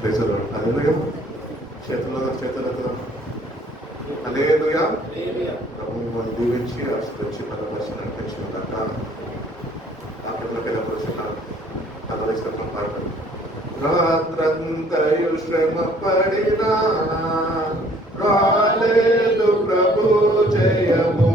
ప్రైజులు హల్లెలూయా. చేతులతో హల్లెలూయా. ప్రభు మిమ్మల్ని దీవించి ఆశీర్వదించి మన దర్శనం నడిపించిన దాకా పురుషుల తలవేసుకున్న పాటలు. రాత్రంతయు శ్రమ పడినా రాలేదు ప్రభు జయము.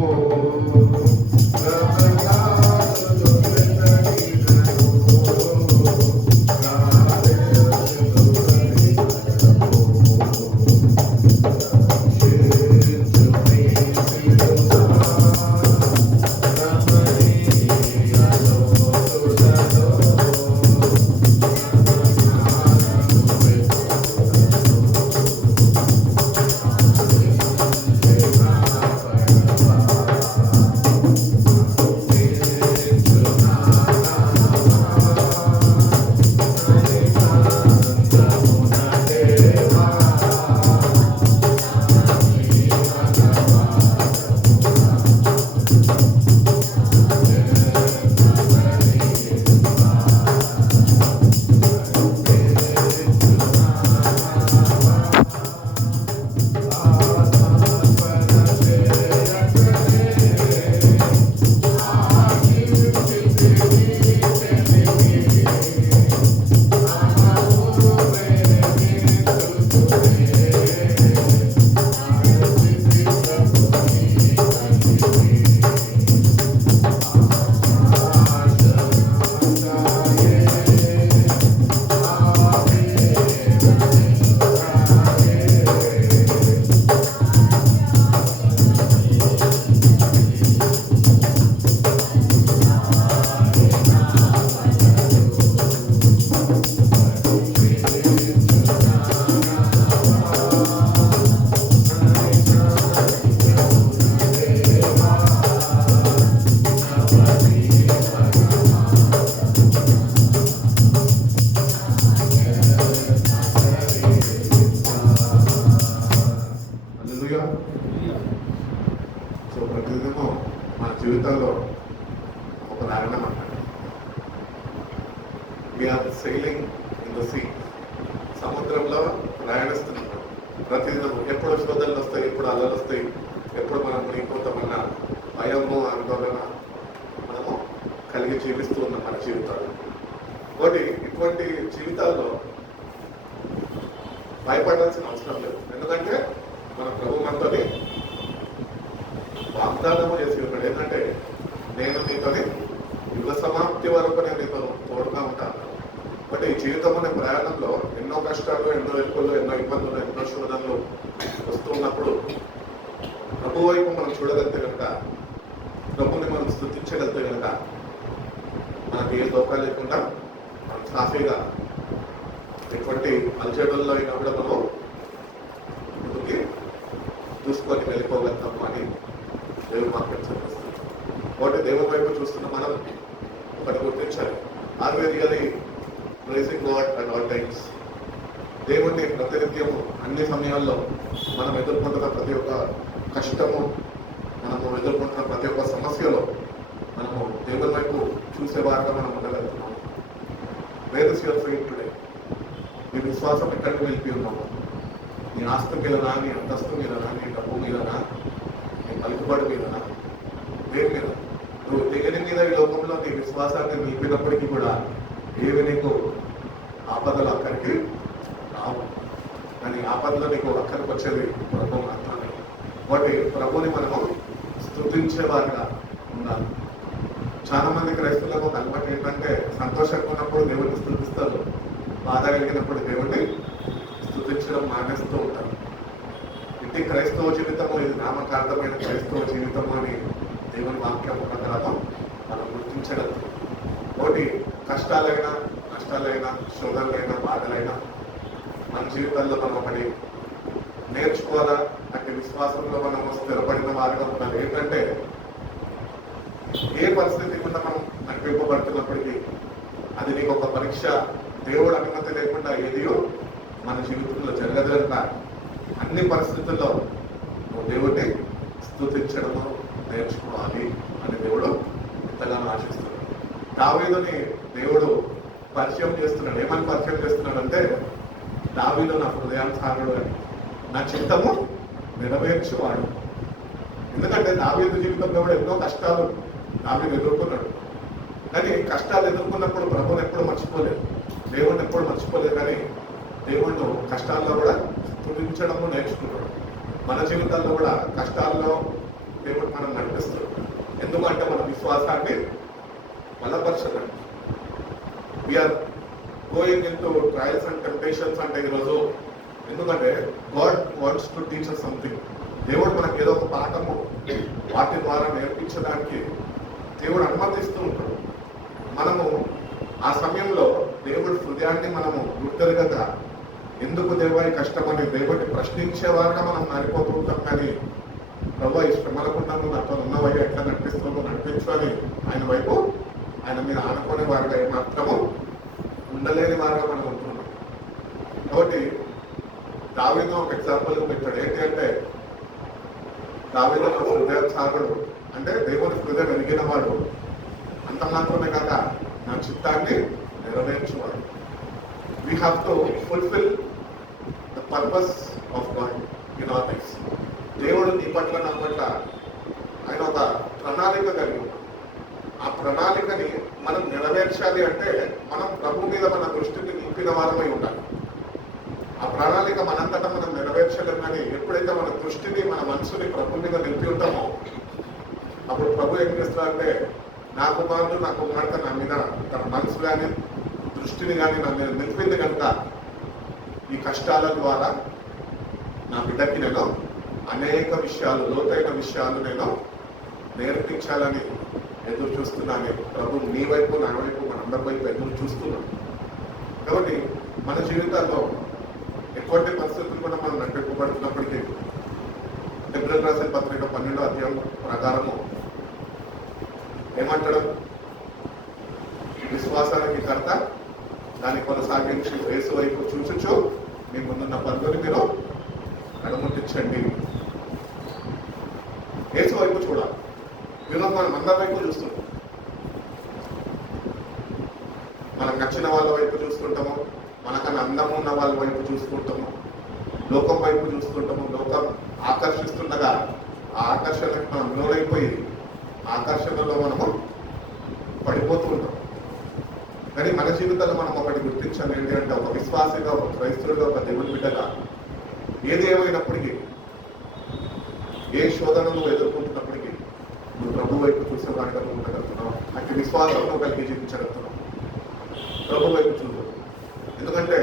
సో ప్రతిదినము మన జీవితంలో ఒక ప్రయాణం అంటారు. We are sailing in the sea. సముద్రంలో ప్రయాణిస్తున్నప్పుడు ప్రతిదినం ఎప్పుడు శోధనలు వస్తాయి, ఎప్పుడు అల్లలు వస్తాయి, ఎప్పుడు మనం మునిగిపోతామన్న భయము ఆందోళన మనము కలిగి జీవిస్తూ ఉన్నాం మన జీవితాలు. కాబట్టి ఇటువంటి జీవితాల్లో భయపడాల్సిన అవసరం లేదు. ఎందుకంటే మన ప్రభు మనతోని వాగ్దానము చేసి ఉన్నాడు. ఏంటంటే నేను నీతోని యుగ సమాప్తి వరకు నేను నీతో తోడుగా ఉంటాను. బట్ ఈ జీవితం అనే ప్రయాణంలో ఎన్నో కష్టాలు, ఎన్నో ఎరుకులు, ఎన్నో ఇబ్బందులు, ఎన్నో శోధనలు వస్తూ ఉన్నప్పుడు ప్రభు వైపు మనం చూడగలిగితే కనుక, ప్రభుని మనం స్తుతించగలిగితే కనుక మనకి ఏ దోకా లేకుండా మనం సాఫీగా ఎటువంటి అలజడుల్లో అయినా కూడా మనం ముందుకి చూసుకొని వెళ్ళిపోగలుగుతాము అని దేవుడు మాకు చెప్పేస్తుంది. కాబట్టి దేవుని వైపు చూస్తున్న మనం ఒకటి గుర్తించాలి. Are we really praising God at all times? దేవుణ్ణి ప్రతినిత్యము అన్ని సమయాల్లో మనం ఎదుర్కొంటున్న ప్రతి ఒక్క కష్టము, మనము ఎదుర్కొంటున్న ప్రతి ఒక్క సమస్యలో మనము దేవుని వైపు చూసేవారుగా మనం ఉండగలుగుతున్నాము. Where is your faith today? నీ విశ్వాసం ఎక్కడికి వెళ్ళి ఉన్నాము? నీ ఆస్తి మీదనా, నీ అంతస్తు మీదనా, నీ డబ్బు మీదనా, నీ పలుకుబడి మీదనా, దేని మీద? నువ్వు దేని మీద ఈ లోకంలో నీ విశ్వాసాన్ని నిలిపినప్పటికీ కూడా ఏవి నీకు ఆపదలు అక్కడికి రావు. కానీ ఆపదలో నీకు అక్కడికి వచ్చేది ప్రభు మాత్రమే. కాబట్టి ప్రభుని మనము స్తుతించే వారిగా ఉండాలి. చాలా మంది క్రైస్తవులకు అలవాటు ఏంటంటే సంతోషంగా ఉన్నప్పుడు దేవుడిని స్తుతిస్తారు, బాధ కలిగినప్పుడు దేవుడిని స్తుతించడం మానేస్తూ ఉంటారు. ఇది క్రైస్తవ జీవితము, ఇది నామకార్థమైన క్రైస్తవ జీవితము అని దేవుని వాక్యం ప్రకారం మనం గుర్తించగలుగుతాం. ఒకటి కష్టాలైనా, నష్టాలైనా, శోధనలైనా, బాధలైనా మన జీవితాల్లో మనం ఒకటి నేర్చుకోవాలా అంటే విశ్వాసంలో మనం స్థిరపడిన వారిగా ఉండాలి. ఏంటంటే ఏ పరిస్థితి కూడా మనం నడిపింపబడుతున్నప్పటికీ అది నీకు ఒక పరీక్ష. దేవుడు అనుమతి లేకుండా ఏదియో మన జీవితంలో జరగదు కనుక అన్ని పరిస్థితుల్లో నువ్వు దేవుడిని స్తుతించడము నేర్చుకోవాలి అని దేవుడు ఎంతగానో ఆశిస్తున్నాడు. దావీదుని దేవుడు పరిచయం చేస్తున్నాడు. ఏమని పరిచయం చేస్తున్నాడు అంటే, దావీదు నా హృదయానుసారుడు అని, నా చిత్తము నెరవేర్చువాడు. ఎందుకంటే దావీదు జీవితంలో కూడా ఎన్నో కష్టాలు దావీదు ఎదుర్కొన్నాడు. కానీ కష్టాలు ఎదుర్కొన్నప్పుడు ప్రభుని ఎప్పుడు మర్చిపోలేదు, దేవుడిని ఎప్పుడు మర్చిపోలేదు. కానీ దేవుడు కష్టాల్లో కూడా స్తుతించడము నేర్చుకున్నాడు. మన జీవితాల్లో కూడా కష్టాల్లో దేవుడు మనం నడిపిస్తాడు. ఎందుకంటే మన విశ్వాసాన్ని బలపరచడం. We are going in to trials and temptations అంటే ఈరోజు ఎందుకంటే God wants to teach us something. దేవుడు మనకి ఏదో ఒక పాఠము వాటి ద్వారా నేర్పించడానికి దేవుడు అనుమతిస్తూ ఉంటాడు. మనము ఆ సమయంలో దేవుడి హృదయాన్ని మనము గుర్తెరగక ఎందుకు దేవాయి కష్టం అని దేవుడిని ప్రశ్నించే వారుగా మనం మారిపోతూ ఉంటాం. కానీ ప్రభు ఈ శ్రమలకుండా నాతో ఉన్నవయ్యా ఎట్లా నడిపిస్తుందో నడిపించు అని ఆయన వైపు ఆయన మీద ఆనుకునే వారుగా ఏమాత్రము ఉండలేని వారుగా మనం ఉంటున్నాం. కాబట్టి దావీదు ఒక ఎగ్జాంపుల్గా పెట్టాడు. ఏంటి అంటే దావీదు హృదయానుసారుడు అంటే దేవుని హృదయం ఎరిగిన వాడు, అంత మాత్రమే కాక నా చిత్తాన్ని నెరవేర్చువాడు. We have to fulfil the purpose of God in our lifes. దేవుడు నీ పట్ల నా పట్ల ఆయన ఒక ప్రణాళిక కలిగి ఉన్నాడు. ఆ ప్రణాళికని మనం నెరవేర్చాలి అంటే మనం ప్రభు మీద మన దృష్టిని నింపిన వారమై ఉండాలి. ఆ ప్రణాళిక మనంతటా మనం నెరవేర్చలేం. కానీ ఎప్పుడైతే మన దృష్టిని మన మనసుని ప్రభు మీద నింపి ఉంటామో అప్పుడు ప్రభు ఏం చేస్తారంటే నా కుమార్తె నా మీద తన మనసు కానీ దృష్టిని కానీ నా మీద నిలిపింది కనుక ఈ కష్టాల ద్వారా నా బిడ్డకి నేను అనేక విషయాలు, లోతైన విషయాలు నేను నేర్పించాలని ఎదురు చూస్తున్నాను. ప్రభు నీ వైపు నా వైపు మనందరి వైపు ఎదురు చూస్తున్నాను. కాబట్టి మన జీవితాల్లో ఎటువంటి పరిస్థితులు కూడా మనం నడిపింపబడుతున్నప్పటికీ హెబ్రీయులకు రాసిన పత్రిక 12వ అధ్యాయం ప్రకారము ఏమంటాడు? విశ్వాసానికి కర్త దాన్ని కొనసాగించి యేసు వైపు చూచుచు మీ ముందున్న పనులని మీరు నడుముట్టించండి. యేసు వైపు చూడాలి. ఈరోజు మనం అందరి వైపు చూస్తున్నాం. మనకు నచ్చిన వాళ్ళ వైపు చూస్తుంటాము, మనకన్నా అందము ఉన్న వాళ్ళ వైపు చూసుకుంటాము, లోకం వైపు చూస్తుంటాము. లోకం ఆకర్షిస్తుండగా ఆ ఆకర్షణకు మనం లోనైపోయి ఆకర్షణలో మనము పడిపోతూ ఉంటాం. కానీ మన జీవితంలో మనం ఒకటి గుర్తించాలి. ఏంటి అంటే ఒక విశ్వాసిగా, ఒక క్రైస్తవుడిగా, ఒక దేవుని బిడ్డగా ఏది ఏమైనప్పటికీ, ఏ శోధనను ఎదుర్కొంటున్నప్పటికీ నువ్వు ప్రభు వైపు చూసేవాడిగా నువ్వు ఉండగలుగుతున్నావు. అట్టి విశ్వాసంలో కలిగి జీవించగలుగుతున్నావు. ప్రభు వైపు చూడు. ఎందుకంటే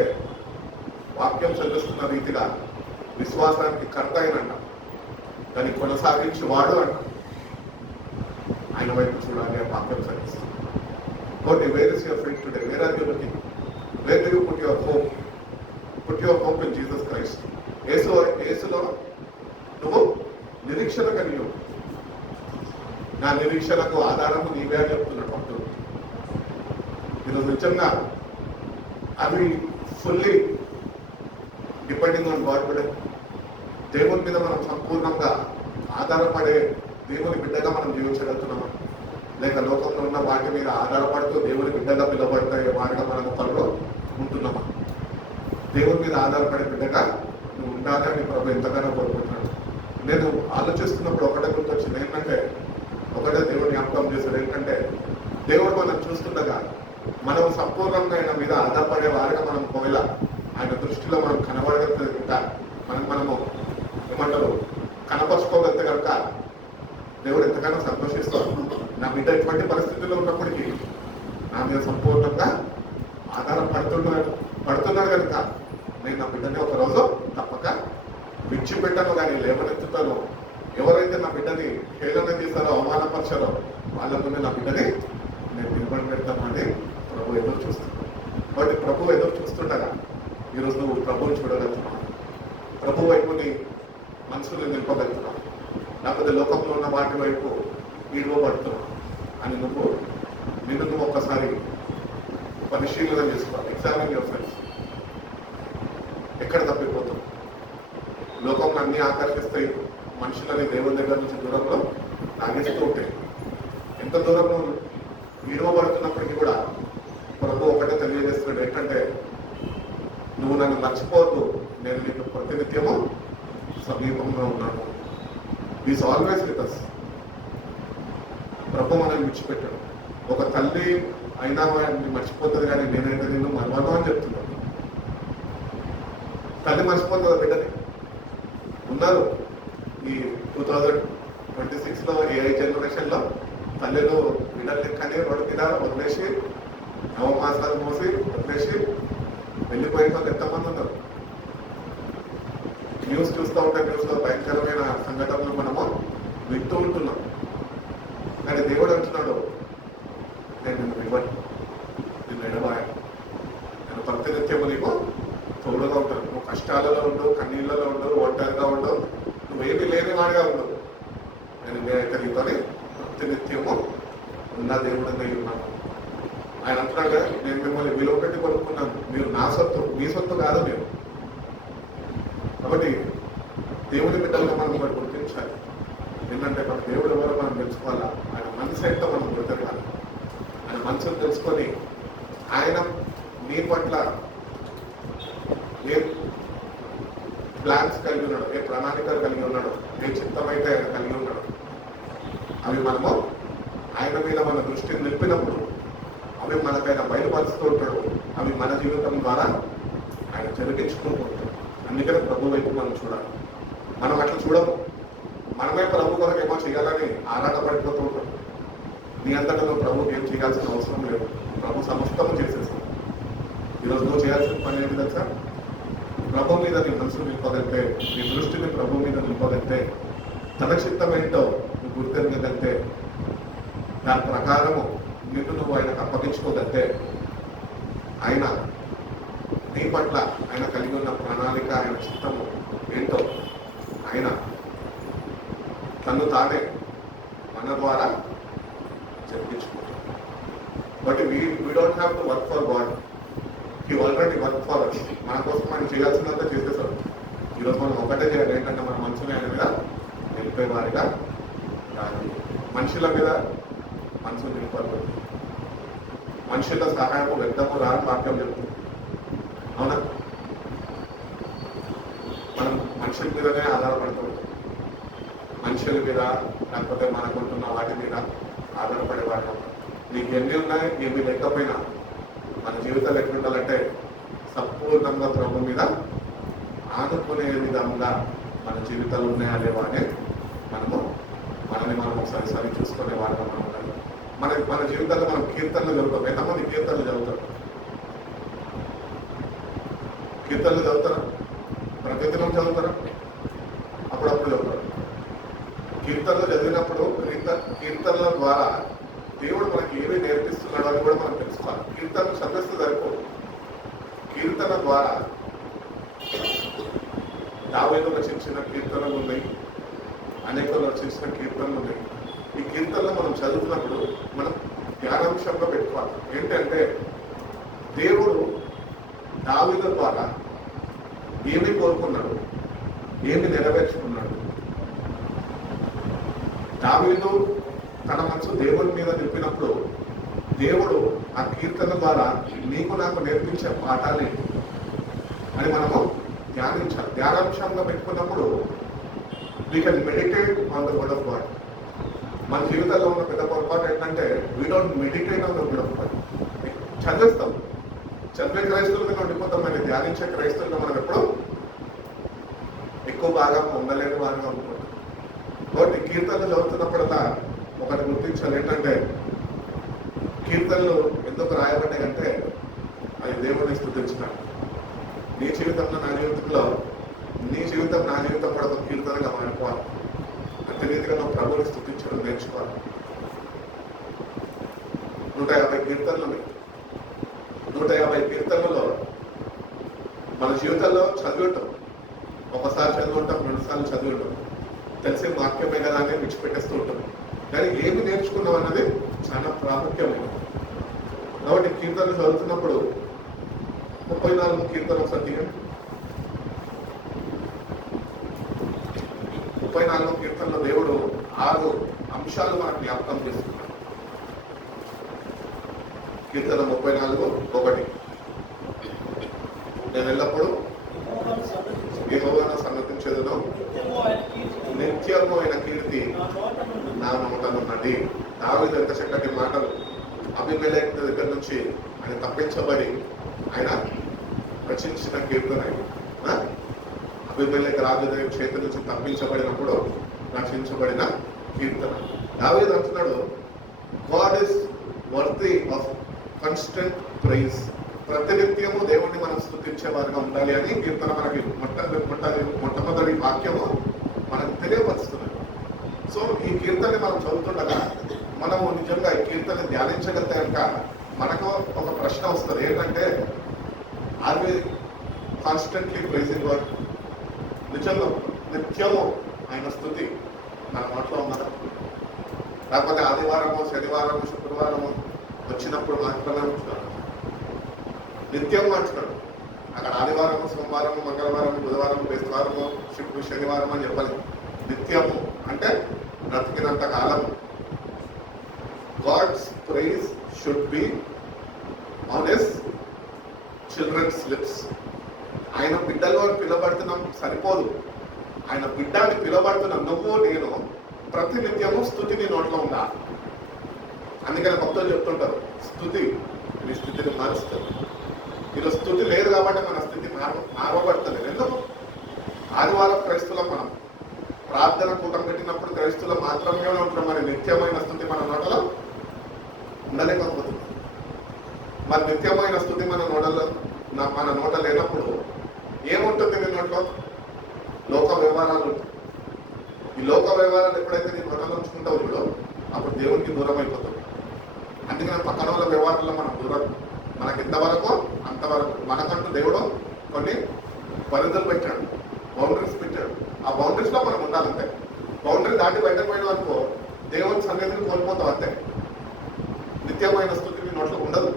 వాక్యం చదివిస్తున్న రీతిగా విశ్వాసానికి కర్త అయినంట, దాన్ని కొనసాగించి వాడు అంట. ఆయన వైపు చూడాలి ఆ వాక్యం చదివిస్తుంది. కాబట్టి where is your faith today? Where are you looking? Where do you put your hope? Put your hope in Jesus Christ. యేసులో నువ్వు నిరీక్షణ కలిగి. నా నిరీక్షణకు ఆధారము నీవే అని చెప్తున్నాడు భక్తుడు. ఈరోజు నిజంగా అవి fully depending on God today. దేవుని మీద మనం సంపూర్ణంగా ఆధారపడే దేవుని బిడ్డగా మనం జీవించగలుగుతున్నామా? లేక లోకంలో ఉన్న వాటి మీద ఆధారపడుతూ దేవుని బిడ్డగా పిలువబడతాయి వాటిగా మనం ఒకరిలో ఉంటున్నామా? దేవుని మీద ఆధారపడే బిడ్డగా నువ్వు ఉండాలని ప్రభు ఎంతగానో కోరుకుంటున్నాడు. నేను ఆలోచిస్తున్నప్పుడు ఒకటే గుర్తొచ్చింది. ఏంటంటే ఒకటే దేవుడు జ్ఞాపకం చేశాడు. ఏంటంటే దేవుడు మనం చూస్తుండగా మనం సంపూర్ణంగా ఆయన మీద ఆధారపడే వారిగా మనం ఒకవేళ ఆయన దృష్టిలో మనం కనబడగలిగితే కనుక మనము ఏమంటారు కనపరుచుకోగలిగితే కనుక దేవుడు ఎంతగానో సంతోషిస్తాడు. నా బిడ్డ ఎటువంటి పరిస్థితుల్లో ఉన్నప్పటికీ నా మీద సంపూర్ణంగా పడుతున్నాడు కనుక నేను నా బిడ్డని ఒకరోజు తప్పక విడిచిపెట్టాను కానీ లేవనెత్తుతాను. ఎవరైతే నా బిడ్డని హేళన చేశారో, అవమానపరిచారో వాళ్ళ ముందు నా బిడ్డని నేను నిలబడి పెడతాను అని ప్రభు ఎదురు చూస్తున్నాను. కాబట్టి ప్రభు ఎదురు చూస్తుండగా ఈరోజు నువ్వు ప్రభువుని చూడగలుగుతున్నావు, ప్రభు వైపుని మనసుని నింపగలుగుతున్నావు, లేకపోతే లోకంలో ఉన్న వాటి వైపు ఈడువబడుతున్నావు అని నిన్ను ఒక్కసారి పరిశీలన చేసుకోవాలి. Examine your self. ఎక్కడ తప్పిపోతావు? లోకంలో అన్ని ఆకర్షిస్తాయి, మనుషులని దేవుని దగ్గర నుంచి దూరంలో లాగేస్తూ ఉంటాయి. ఎంత దూరంలో విడవబడుతున్నప్పటికీ కూడా ప్రభు ఒకటే తెలియజేస్తున్నాడు. ఏంటంటే నువ్వు నన్ను మర్చిపోవద్దు, నేను నీకు ప్రతినిత్యము సమీపంగా ఉన్నాను. Is always with us. ప్రభు మనల్ని విడిచిపెట్టాడు. ఒక తల్లి అయినా వాడిని మర్చిపోతుంది, కానీ నేనైతే నిన్ను మరవను అని చెప్తున్నాను. తల్లి మర్చిపోతుంది బిడ్డని. ఉన్నారు ఈ 2026లో AI జనరేషన్లో తల్లిలో బిడ్డల్ని కానీ రోడ్డు మీద వదిలేసి నవమాసాలు మోసి వదిలేసి వెళ్ళిపోయిన వాళ్ళు ఎంతమంది ఉన్నారు. న్యూస్ చూస్తూ ఉంటే న్యూస్లో భయంకరమైన సంఘటనలు మనము వింటూ ఉంటున్నాం. కానీ దేవుడు అంటున్నాడు, నేను నిన్ను ఇవ్వను, నిన్ను ఎడబాయను, నేను ప్రతినిత్యము నీకు తోడుగా ఉంటాను. నువ్వు కష్టాలలో ఉండవు, కన్నీళ్ళలో ఉండవు, ఒంటరిగా ఉండవు, నువ్వేమి లేని వాడిగా ఉండవు. నేనైతే నీతోని ప్రతినిత్యము ఉన్న దేవుడిని ఉన్నాను. ఆయన అంటున్నాడు కదా, నేను మిమ్మల్ని విలువ పెట్టి కొనుక్కున్నాను, మీరు నా సొత్తు, మీ సొత్తు కాదు మీరు. కాబట్టి దేవుడి బిడ్డలుగా మనం మరి గుర్తించాలి. ఏంటంటే మన దేవుడు ఎవరో మనం తెలుసుకోవాలా. ఆయన మనసు అయితే మనం గుర్తించాలి. ఆయన మనసును తెలుసుకొని ఆయన మీ పట్ల ఏ ప్లాన్స్ కలిగి ఉన్నాడు, ఏ ప్రణాళికలు కలిగి ఉన్నాడు, ఏ చిత్తం అయితే ఆయన కలిగి ఉన్నాడు, అవి మనము ఆయన మీద మన దృష్టిని నిలిపినప్పుడు అవి మనకైనా బయలుపరుస్తూ ఉంటాడు. అవి మన జీవితం ద్వారా ఆయన జరిగించుకుంటూ ఉంటాడు. అందుకనే ప్రభు వైపు మనం చూడాలి. మనం అట్లా చూడము. మనమే ప్రభు కొరకు ఏమో చేయాలని ఆరాటపడిపోతూ ఉంటాం. నీ అంతటా నువ్వు ప్రభుకి ఏం చేయాల్సిన అవసరం లేదు. ప్రభు సమస్తము చేసేస్తాం. ఈరోజు నువ్వు చేయాల్సిన పని ఏంటి తెలుసా? ప్రభు మీద నీ మనసు నింపదంటే, నీ దృష్టిని ప్రభు మీద నింపదంటే, తన చిత్తం ఏంటో నువ్వు గుర్తెరగదంటే, దాని ప్రకారము నిన్ను నువ్వు ఆయనకు అప్పగించుకోదంటే, ఆయన నీ పట్ల ఆయన కలిగి ఉన్న ప్రణాళిక, ఆయన చిత్తము ఏంటో ఆయన తను తానే మన ద్వారా జరిపించుకుంటాడు. But we don't have to work for God. He already work for us. మన కోసం ఆయన చేయాల్సినంత చేసేసాడు. ఈరోజు మనం ఒకటే చేయాలి, ఏంటంటే మన మనసుని ఆయన మీద నిలిపే వారిగా కాదు. మనుషుల మీద మనసు నిలిపారు. మనుషుల సహాయము వ్యక్తము రాని వాక్యం చెప్తుంది. అవునా? మనం మనుషుల మీదనే ఆధారపడుతూ ఉంటాం. మనుషుల మీద లేకపోతే మనకుంటున్న వాటి మీద ఆధారపడే వాడు. నీకు ఎన్ని ఉన్నాయి, ఏమి లేకపోయినా మన జీవితాలు ఎట్లుండాలంటే సంపూర్ణంగా ప్రభు మీద ఆనుకునే విధంగా మన జీవితాలు ఉన్నాయా లేవా అని మనల్ని మనం ఒకసారి సరి చూసుకునే వారిగా మనం ఉండాలి. మన జీవితాల్లో మనం కీర్తనలు చదువుతాం. ఎంతమంది కీర్తనలు చదువుతారు? కీర్తనలు చదువుతారా? ప్రతిదినం చదువుతారా? అప్పుడప్పుడు చదువుతారు. కీర్తనలు చదివినప్పుడు కీర్తనల ద్వారా దేవుడు మనకి ఏమి నేర్పిస్తున్నాడు అని కూడా మనం తెలుసుకోవాలి. కీర్తనలు చదివిస్తే సరిపోదు. కీర్తన ద్వారా దావీదు రచించిన కీర్తనలు ఉన్నాయి, అనేకలు రచించిన కీర్తనలు ఉన్నాయి. ఈ కీర్తనలు మనం చదువుతున్నప్పుడు మనం ధ్యానాంశంగా పెట్టుకోవాలి. ఏంటంటే దేవుడు దావీదు ద్వారా ఏమి కోరుకున్నాడు, ఏమి నెరవేర్చుకున్నాడు. దావీదు తన మనసు దేవుని మీద నిలిపినప్పుడు దేవుడు ఆ కీర్తన ద్వారా నీకు నాకు నేర్పించే పాఠాలు అని మనము ధ్యానించాలి. ధ్యానాంశంగా పెట్టుకున్నప్పుడు we can meditate on the word of God. మన జీవితంలో ఉన్న పెద్ద పొరపాటు ఏంటంటే we don't meditate on the word of God. చదివేస్తాం, చదివే క్రైస్తవులుగా ఉండిపోతాం. మరి ధ్యానించే క్రైస్తవులుగా మనం ఎప్పుడు ఎక్కువ బాగా ఉండలేని వారిగా ఉంటున్నాం. కాబట్టి కీర్తనలు చదువుతున్నప్పుడల్లా ఒకటి గుర్తించాలి, ఏంటంటే కీర్తనలు ఎందుకు రాయబడ్డాయి అంటే అది దేవుడిని స్తుతించినాడు. నీ జీవితంలో నా జీవితంలో, నీ జీవితం నా జీవితం కూడా ఒక కీర్తనగా మారిపోవాలి. అంతే రీతిగా నువ్వు ప్రభువుని స్తుతించడం నేర్చుకోవాలి. 150 కీర్తనలు ఉన్నాయి. 150 కీర్తనలలో మన జీవితంలో చదివి ఉంటాం. ఒకసారి చదివి ఉంటాం, 2 సార్లు చదివి ఉంటాం. తెలిసిన వాక్యమే కదా అని విడిచిపెట్టేస్తూ ఉంటాం. కానీ ఏమి నేర్చుకున్నాం అన్నది చాలా ప్రాముఖ్యమైనది. కాబట్టి కీర్తనలు చదువుతున్నప్పుడు 34 కీర్తన ఒకసారి తీయండి. 34 కీర్తనలో దేవుడు 6 అంశాలు మనకు జ్ఞాపకం చేస్తున్నాడు. కీర్తన 34:1 నేను ఎల్లప్పుడూ యెహోవాను సన్నతించెదను. యెహోవాను సన్నతించెదను. నిత్యము ఆయన నిత్యము ఆయన కీర్తి కీర్తి నా నోట నా నుండి. నోటనున్నది. దావీదు ఎంత చక్కటి మాటలు. అబీమెలెకు దగ్గర నుంచి ఆయన తప్పించబడి ఆయన రచించిన కీర్తన ఇది. అబీమెలెకు రాజు చేతి నుంచి తప్పించబడినప్పుడు రచించబడిన కీర్తన. దావీదు అంటున్నాడు, God is worthy of constant praise. ప్రతినిత్యము దేవుణ్ణి మనం స్తుతించే వారిగా ఉండాలి అని కీర్తన మనకి మొట్టమొదటి వాక్యము మనకు తెలియపరుస్తున్నది. సో ఈ కీర్తనని మనం చదువుతుండగా మనము నిజంగా ఈ కీర్తనని ధ్యానించగలిగితే కనుక మనకు ఒక ప్రశ్న వస్తుంది. ఏంటంటే, are we constantly praising God? నిజంగా నిత్యము ఆయన స్తుతి మన నోట్లో ఉన్నదా? లేకపోతే ఆదివారము, శనివారము, శుక్రవారము వచ్చినప్పుడు మాత్రమే ఉంటున్నాడు? నిత్యము అంటున్నాడు. అక్కడ ఆదివారము, సోమవారము, మంగళవారము, బుధవారము, బేస్తవారము, శనివారం అని చెప్పాలి. నిత్యము అంటే బ్రతికినంత కాలము. God's praise should be on his children's lips. ఆయన బిడ్డలో అని పిలబడుతున్నాం సరిపోదు. ఆయన బిడ్డ అని పిలబడుతున్నాం నువ్వు నేను ప్రతినిత్యము స్తుతి నీ నోట్లో ఉందా? అందుకని భక్తులు చెప్తుంటారు, స్తుతి నీ స్థితిని మారుస్తుంది. ఈరోజు స్థుతి లేదు కాబట్టి మన స్థితి మారబడుతుంది. ఎందుకు? ఆదివారం క్రైస్తులం మనం ప్రార్థన కూటం పెట్టినప్పుడు క్రైస్తులం మాత్రమే ఉంటున్నాం. మరి నిత్యమైన స్థుతి మన నోటలో ఉండలేకపోతుంది. మరి నిత్యమైన స్థుతి మన నోట లేనప్పుడు ఏముంటుంది నీ నోట్లో? లోక వ్యవహారాలు ఉంటాయి. ఈ లోక వ్యవహారాలు ఎప్పుడైతే నీ నోటలో ఉంచుకుంటావు చూడో అప్పుడు దేవునికి దూరం అయిపోతుంది. అందుకని పక్కన వాళ్ళ వ్యవహారంలో మనం దూరం. మనకి ఎంతవరకు అంతవరకు. మనకంటూ దేవుడు కొన్ని పరిధులు పెట్టాడు, బౌండరీస్ పెట్టాడు. ఆ బౌండరీస్ లో మనం ఉండాలంతే. బౌండరీ దాటి బయటకు పోయిన అనుకో దేవుని సన్నిధిని కోల్పోతావు అంతే. నిత్యమైన స్థుతి నీ నోట్లో ఉండదు.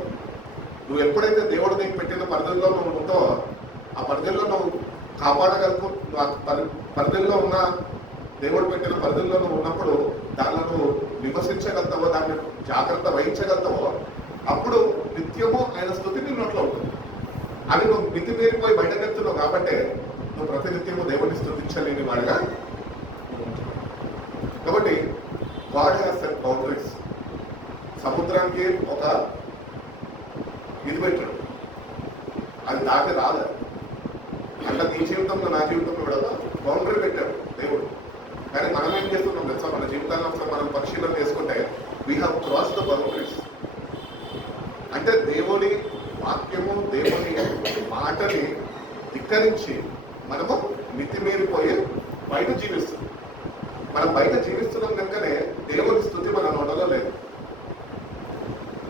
నువ్వు ఎప్పుడైతే దేవుడు నీకు పెట్టిన పరిధుల్లో నువ్వు ఉంటావో ఆ పరిధుల్లో నువ్వు కాపాడగలుగు. పరిధుల్లో ఉన్న దేవుడు పెట్టిన పరిధుల్లో నువ్వు ఉన్నప్పుడు దానిలో నువ్వు నివసించగలుగుతావో, దాన్ని జాగ్రత్త వహించగలుగుతావో అప్పుడు నిత్యము ఆయన స్థుతి నీ నోట్లో ఉంటుంది. అది నువ్వు మితి మీరిపోయి బయటకెళ్తున్నావు కాబట్టి నువ్వు ప్రతినిత్యము దేవుడిని స్థుతించలేని వాడిగా. కాబట్టి గాడ్ హ్యాస్ సెట్ బౌండరీస్. సముద్రానికి ఒక ఇది పెట్టాడు, అది దాటి రాదు. అట్లా నీ జీవితంలో నా జీవితంలో కూడా బౌండరీ పెట్టాడు దేవుడు. కానీ మనం ఏం చేస్తున్నాం తెలుసా? మన జీవితాల్లో ఒకసారి మనం పరిశీలన చేసుకుంటే we have cross the boundaries. అంటే దేవుని వాక్యము, దేవుని మాటని ధిక్కరించి మనము మితిమీరిపోయి బయట జీవిస్తున్నాం. మనం బయట జీవిస్తున్నాం కనుకనే దేవుని స్థుతి మన నోటలో లేదు.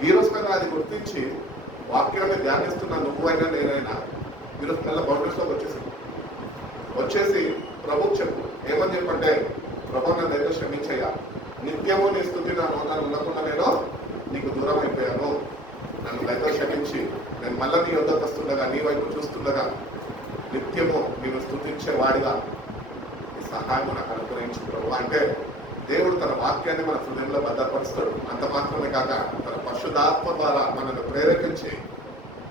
ఈ రోజు కన్నా అది గుర్తించి వాక్యాన్ని ధ్యానిస్తున్న నువ్వైనా నేనైనా ఈరోజు మళ్ళీ బౌండరీస్లోకి వచ్చేసి ప్రభుకు చెప్పు. ఏమని చెప్పంటే, ప్రభు నా దగ్గర క్షమించయ్యా, నిత్యము నీ స్థుతి నా నోట ఉండకుండా నేను నీకు దూరం అయిపోయాను. నన్ను దగ్గర క్షమించి నేను మళ్ళీ నీ వద్దకు వస్తుండగా, నీ వైపు చూస్తుండగా నిత్యము నేను స్తుతించే వాడిగా ఈ సహాయం నాకు అనుగ్రహించు ప్రభు. అంటే దేవుడు తన వాక్యాన్ని మన హృదయంలో భద్రపరుస్తాడు. అంత మాత్రమే కాక తన పరిశుద్ధాత్మ ద్వారా మనల్ని ప్రేరేపించి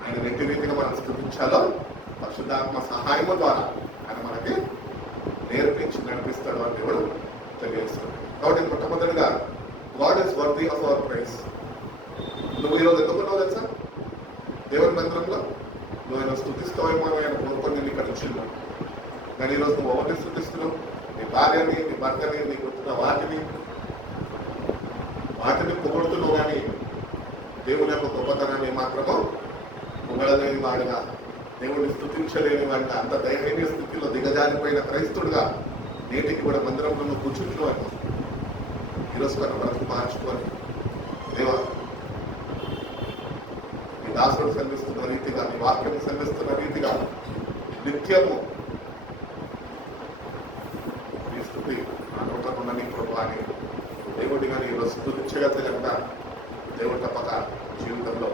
ఆయన ఎట్టి రీతిగా మనం స్థుతించాలో పరిశుద్ధాత్మ సహాయము ద్వారా ఆయన మనకి నేర్పించి నడిపిస్తాడు అని దేవుడు తెలియజేస్తాడు. కాబట్టి మొట్టమొదటిగా God is worthy of our praise. నువ్వు ఈరోజు ఎందుకున్నావు తెలుసా? దేవుని మందిరంలో నువ్వు ఆయన స్థుతిస్తావేమో ఆయన కోరుకొని నేను ఇక్కడ వచ్చింది. కానీ ఈరోజు నువ్వు ఎవరిని స్థుతిస్తున్నావు? నీ భార్యని, నీ భర్తని, నీకు వచ్చిన వాటిని పొగుడుతున్నావు. కానీ దేవుని యొక్క గొప్పతనాన్ని మాత్రము పొగడలేని వాడుగా, దేవుడిని స్థుతించలేని వాడిగా, అంత దయనీయ స్థితిలో దిగజారిపోయిన క్రైస్తుడుగా నేటికి కూడా మందిరంలో నువ్వు కూర్చుంటున్నావు. ఈరోజు కన్నా బ్రతుకు మార్చుకొని దేవా నీ దాసుడు సెలవిస్తున్న రీతిగా, నీ వాక్యం సెలవిస్తున్న రీతిగా నిత్యము నీ స్థుతి నా నోటకుండా నీ కృప అని దేవుడిగా నీ ఈరోజు స్థుతించగలిగితే కనుక దేవుడి తప్పక జీవితంలో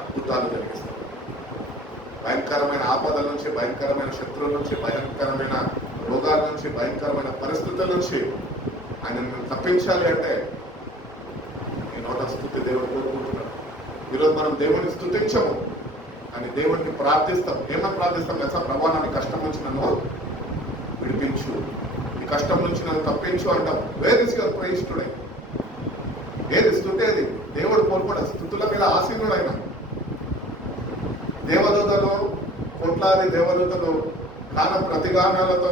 అద్భుతాలు జరిగిస్తాడు. భయంకరమైన ఆపదల నుంచి, భయంకరమైన శత్రువుల నుంచి, భయంకరమైన రోగాల నుంచి, భయంకరమైన పరిస్థితుల నుంచి ఆయన తప్పించాలి అంటే ఈ నోట స్థుతి దేవుడు కోరుకుంటున్నాడు. ఈరోజు మనం దేవుడిని స్థుతించము, అని దేవుడిని ప్రార్థిస్తాం. ఏమని ప్రార్థిస్తాం తెలుసా? ప్రభా, నాకు కష్టం నుంచి నన్ను విడిపించు, ఈ కష్టం నుంచి నన్ను తప్పించు అంటాం. Where is your praise today? ఏది స్థుతి? అది దేవుడు కోరుకోడు. స్థుతుల మీద ఆసీనుడు ఆయన. దేవదూతలు, కోట్లాది దేవదూతలు గాన ప్రతిగానాలతో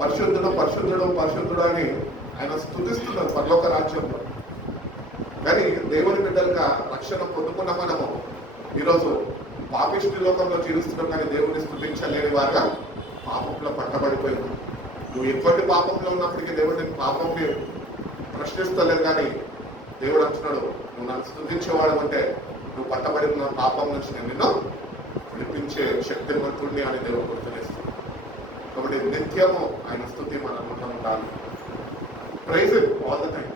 పరిశుద్ధుడు పరిశుద్ధుడు పరిశుద్ధుడు అని ఆయన స్థుతిస్తున్నారు పరలోక రాజ్యంలో. కానీ దేవుని బిడ్డలుగా రక్షణ పొందుకున్న మనము ఈరోజు పాపిష్టి లోకంలో జీవిస్తున్నాం, కానీ దేవుడిని స్థుతించలేని వారుగా పాపంలో పట్టబడిపోయి ఉన్నాం. నువ్వు ఎటువంటి పాపంలో ఉన్నప్పటికీ దేవుడిని పాపంని ప్రశ్నిస్తలేదు, కానీ దేవుడు అంటున్నాడు, నువ్వు నన్ను స్థుతించేవాడు అంటే నువ్వు పట్టబడిన పాపం నుంచి నేను నిన్ను విడిపించే శక్తివంతుడిని అని దేవుడు గుర్తులేస్తున్నాడు. కాబట్టి నిత్యము ఆయన స్థుతి మన నోట ఉండాలి. Praise it all the time.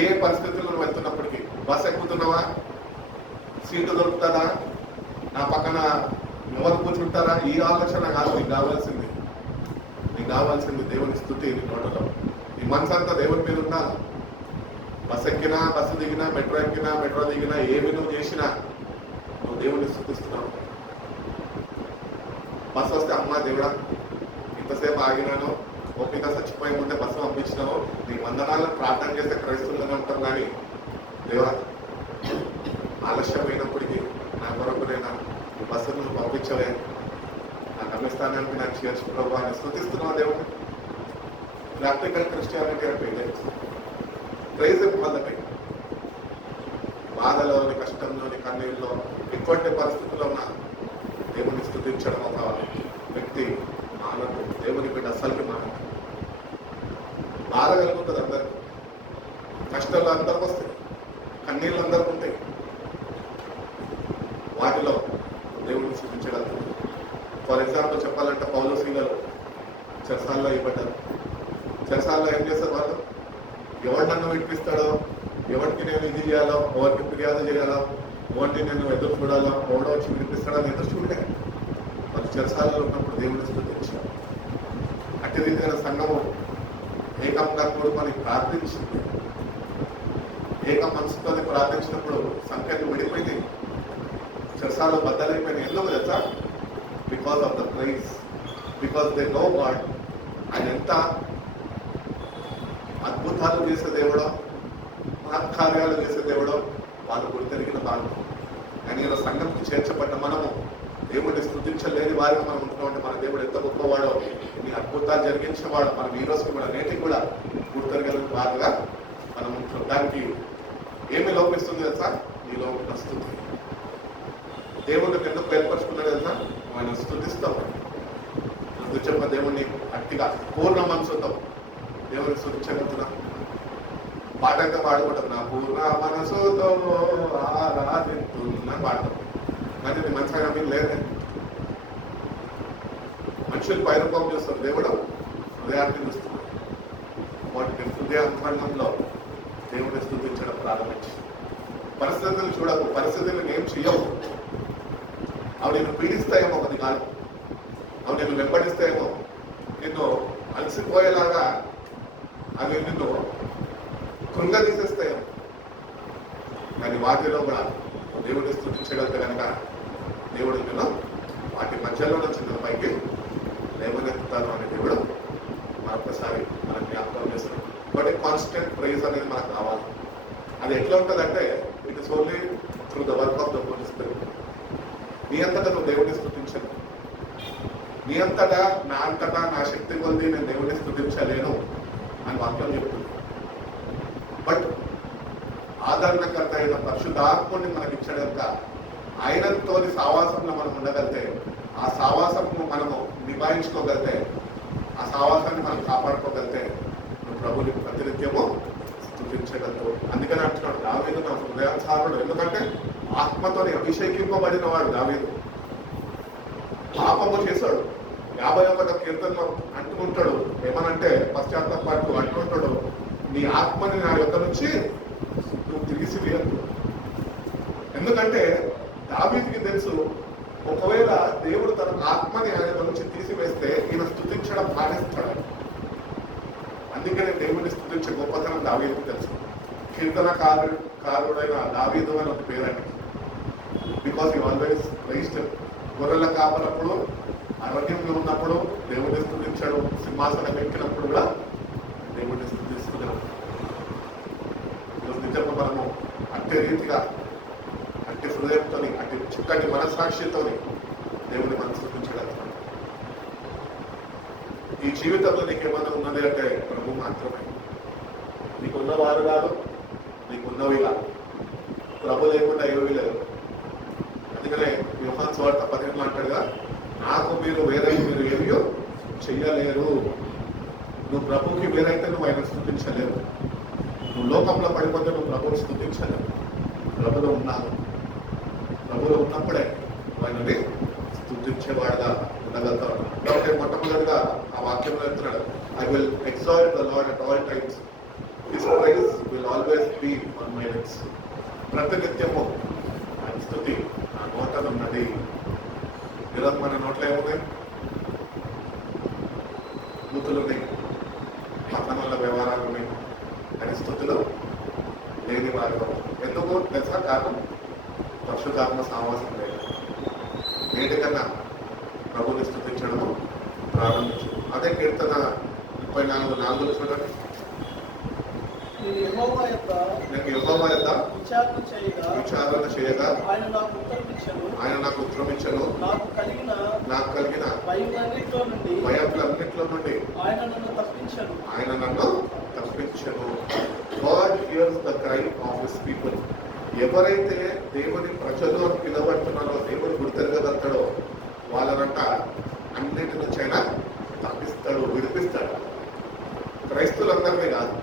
ఏ పరిస్థితుల్లో వెళ్తున్నప్పటికీ, బస్ ఎక్కుతున్నావా, సీటు దొరుకుతుందా, నా పక్కన ఎవరు కూర్చుంటారా, ఈ ఆలోచన కాదు. నీకు కావాల్సింది దేవుని స్థుతి నీ నోటలో. ఈ మనసంతా దేవుని మీద ఉండాలి. బస్ ఎక్కినా, బస్సు దిగినా, మెట్రో ఎక్కినా, మెట్రో దిగినా, ఏమి నువ్వు చేసినా నువ్వు దేవుడిని స్థుతిస్తున్నావు. బస్సు వస్తే, అమ్మా దేవుడా, ఇంతసేపు ఆగినాను, ఓపిక చచ్చిపోయి ఉంటే బస్సు పంపించినావు, నీ వందనాలను ప్రార్థన చేస్తే క్రైస్తవులుగానే ఉంటాం, కానీ దేవా ఆలస్యమైనప్పటికీ నా కొరకు నేను ఈ బస్సును నువ్వు పంపించలే, నా గమ్యస్థానానికి నాకు చేర్చు ప్రభు అని స్థుతిస్తున్నావు దేవుడు. ప్రాక్టికల్ క్రిస్టియానిటీ అంటే ప్రైజ్ పొందటం. బాధలోని, కష్టంలోని, కన్నీళ్ళలో, ఎటువంటి పరిస్థితుల్లో ఉన్న దేవుని స్థుతించడం ఒక వ్యక్తి మానదు. దేవుని బిడ్డ అసలుకి మానదు. బాధ కలుగుతుంది అందరికి, కష్టాలు అందరికి వస్తాయి, కన్నీళ్ళు అందరికి ఉంటాయి. వాటిలో దేవుడిని స్థుతించగలుగుతాం. ఫర్ ఎగ్జాంపుల్ చెప్పాలంటే పౌలు సీలలు చెరసాల్లో ఇవ్వబడ్డారు. చెరసాల్లో ఏం చేస్తారు వాళ్ళు? ఎవరు నన్ను వినిపిస్తాడో, ఎవరికి నేను ఇది చేయాలో, ఎవరికి ఫిర్యాదు చేయాలో, ఎవరిని నేను ఎదురు చూడాలో, ఎవడో వచ్చి వినిపిస్తాడని ఎదురు చూడలే. వాళ్ళు చెరసాలలో ఉన్నప్పుడు దేవుడిని స్థుతించారు. అట్టి రీతిగా సంఘము ఏకంగా కూడుకొని ప్రార్థించింది. ఏక మనసుతో ప్రార్థించినప్పుడు సంఖ్యలు విడిపోయింది, చెరసాలు బద్దలైపోయినాయి. ఎందుకు తెలుసా? Because of the praise, because they know God. ఆయన ఎంత అద్భుతాలు చేసే దేవుడో, మహత్కార్యాలు చేసే దేవుడో వాళ్ళు గుర్తెరిగిన భాగం. కానీ ఇలా సంఘంకి చేర్చబడ్డ మనము దేవుడిని స్థుతించలేని వారికి మనం ఉంటున్నామంటే మన దేవుడు ఎంత గొప్పవాడో, ఎన్ని అద్భుతాలు జరిగించేవాడు, మనం ఈ రోజుకి కూడా నేటికి కూడా గుర్తెరగలిగిన వారుగా మనం ఉంటున్నాం. దానికి ఏమి లోపిస్తుంది తెలుసా? నీలో ఉన్న స్థుతి. దేవుడిని ఎందుకు ఏర్పరచుకున్నాడు తెలుసా? ఆయన స్థుతిస్తాం. స్థుతించక దేవుడిని అట్టిగా పూర్ణ మనసుతో దేవుడిని స్థుతించగలుగుతున్నాం. పాట అయితే పాడుకుంటాం, నా పూర్ణ మనసుతో ఆరాధిస్తున్నా పాడతాం, కానీ ఇది మంచిగా మీరు లేదే. మనుషులు పైరూపం చూస్తారు, దేవుడు హృదయాన్ని చూస్తున్నారు. వాటికి హృదయ అంతరంగంలో దేవుడిని స్థుతించడం ప్రారంభించి, పరిస్థితులు చూడకు, పరిస్థితులను ఏం చెయ్యవు. అవి నిన్ను పీడిస్తాయేమో కొద్ది కాలం, అవి నిన్ను వెంబడిస్తాయేమో, నిన్ను అలసిపోయేలాగా అవి నిన్ను కృంగదీసేస్తాయేమో, కానీ వాటిలో కూడా దేవుడిని స్థుతించగలిగితే కనుక దేవుడు నిన్ను వాటి మధ్యలో నుంచి నిన్ను పైకి లేవనెత్తుతాను అనే దేవుడు మరొకసారి మనం జ్ఞాపకం చేస్తున్నాం. బట్ కాన్స్టెంట్ ప్రైజ్ అనేది మనకు కావాలి. అది ఎట్లా ఉంటుందంటే, it is only through the work of the Holy Spirit. నీ అంతటా నువ్వు దేవుడిని స్థుతించను, నీ అంతటా నా శక్తి కొద్ది నేను దేవుడిని స్థుతించలేను అని వాక్యం చెప్తుంది. బట్ ఆదరణకర్త అయిన పరిశుద్ధాత్ముడిని మనకి ఇచ్చాడు కనుక ఆయనతో సావాసంలో మనం ఉండగలిగితే, ఆ సావాసము మనము నిభాయించుకోగలిగితే, ఆ సావాసాన్ని మనం కాపాడుకోగలిగితే నువ్వు ప్రభుని ప్రతినిత్యము స్థుతించగలవు. అందుకని అంటున్నాడు దావీదు నా హృదయానుసారుడు. ఎందుకంటే ఆత్మతోని అభిషేకింపబడిన వాడు దావీదు. పాపము చేశాడు. 51వ కీర్తనలో అంటుకుంటాడు, ఏమనంటే పశ్చాత్తాపడుతూ అంటుంటాడు, నీ ఆత్మని నా యొక్క నుంచి నువ్వు తిరిగిసివేయకు. ఎందుకంటే దావీదుకి తెలుసు, ఒకవేళ దేవుడు తన ఆత్మని ఆయన నుంచి తీసివేస్తే ఈయన స్థుతించడం మానేస్తాడు. అందుకనే దేవుడిని స్థుతించే గొప్పతనం దావీదుకి తెలుసు. కీర్తనకారుడైన దావీదు అని ఒక పేరండి. Because you always raised. గొర్రెల కాపలప్పుడు అరణ్యంలో ఉన్నప్పుడు దేవుడిని స్తుతించాడు, సింహాసనం ఎక్కినప్పుడు కూడా దేవుడిని స్తుతిస్తున్నాడు. ఈరోజు నిజంగా మనము అట్టి రీతిగా, అట్టి హృదయంతో, అట్టి చుక్కటి మనస్సాక్షితో దేవుడిని మనం స్తుతించగలుగుతాం. ఈ జీవితంలో నీకేమన్నా ఉన్నది అంటే ప్రభు మాత్రమే. నీకున్నవారు కాదు, నీకున్నవి కాదు. ప్రభు లేకుండా ఏమీ లేదు. అందుకనే యోహాను సువార్త 15 అంటాడుగా, నాకు మీరు వేరే మీరు ఏమో చెయ్యలేరు. నువ్వు ప్రభుకి వేరైతే నువ్వు ఆయన స్తుతించలేవు. నువ్వు లోకంలో పడిపోతే నువ్వు ప్రభుని స్తుతించలేవు. ప్రభులో ఉన్నాను. ప్రభులో ఉన్నప్పుడే నువ్వు ఆయనని స్తుతించేవాడుగా ఉండగలుగుతావు. కాబట్టి మొట్టమొదటిగా ఆ వాక్యంలో చెప్తున్నాడు, I will exalt the Lord at all times, his praise will always be on my lips. ప్రతినిత్యము ఆయన స్తుతి నా నోటన ఉన్నది. ఈరోజు మన నోట్లో ఏమున్నాయి? బూతులు ఉన్నాయి, పట్టణాల వ్యవహారాలు ఉన్నాయి, ఆయన స్థుతులు లేని వారు. ఎందుకు తెలుసా? కారణం పరిశుద్ధాత్మ సావాసం లేదు. నేటికన్నా ప్రభుని స్తుతించడము ప్రారంభించు. అదే కీర్తన 34:4 చూడండి. నేను యెహోవా యొక్క విచారణ చేయగా ఆయన నాకు ఉత్తరమిచ్చను. నాకు కలిగిన భయములన్నిట్లో నుండి ఆయన నన్ను తప్పించను. God hears the cry of his people. ఎవరైతే దేవుని ప్రజలు అని పిలవడుతున్నారో, దేవుడు గుర్తెరగలుగుతాడో వాళ్ళనంట అన్నిటి నుంచి ఆయన తప్పిస్తాడు, విడిపిస్తాడు. క్రైస్తవులందరినీ కాదు,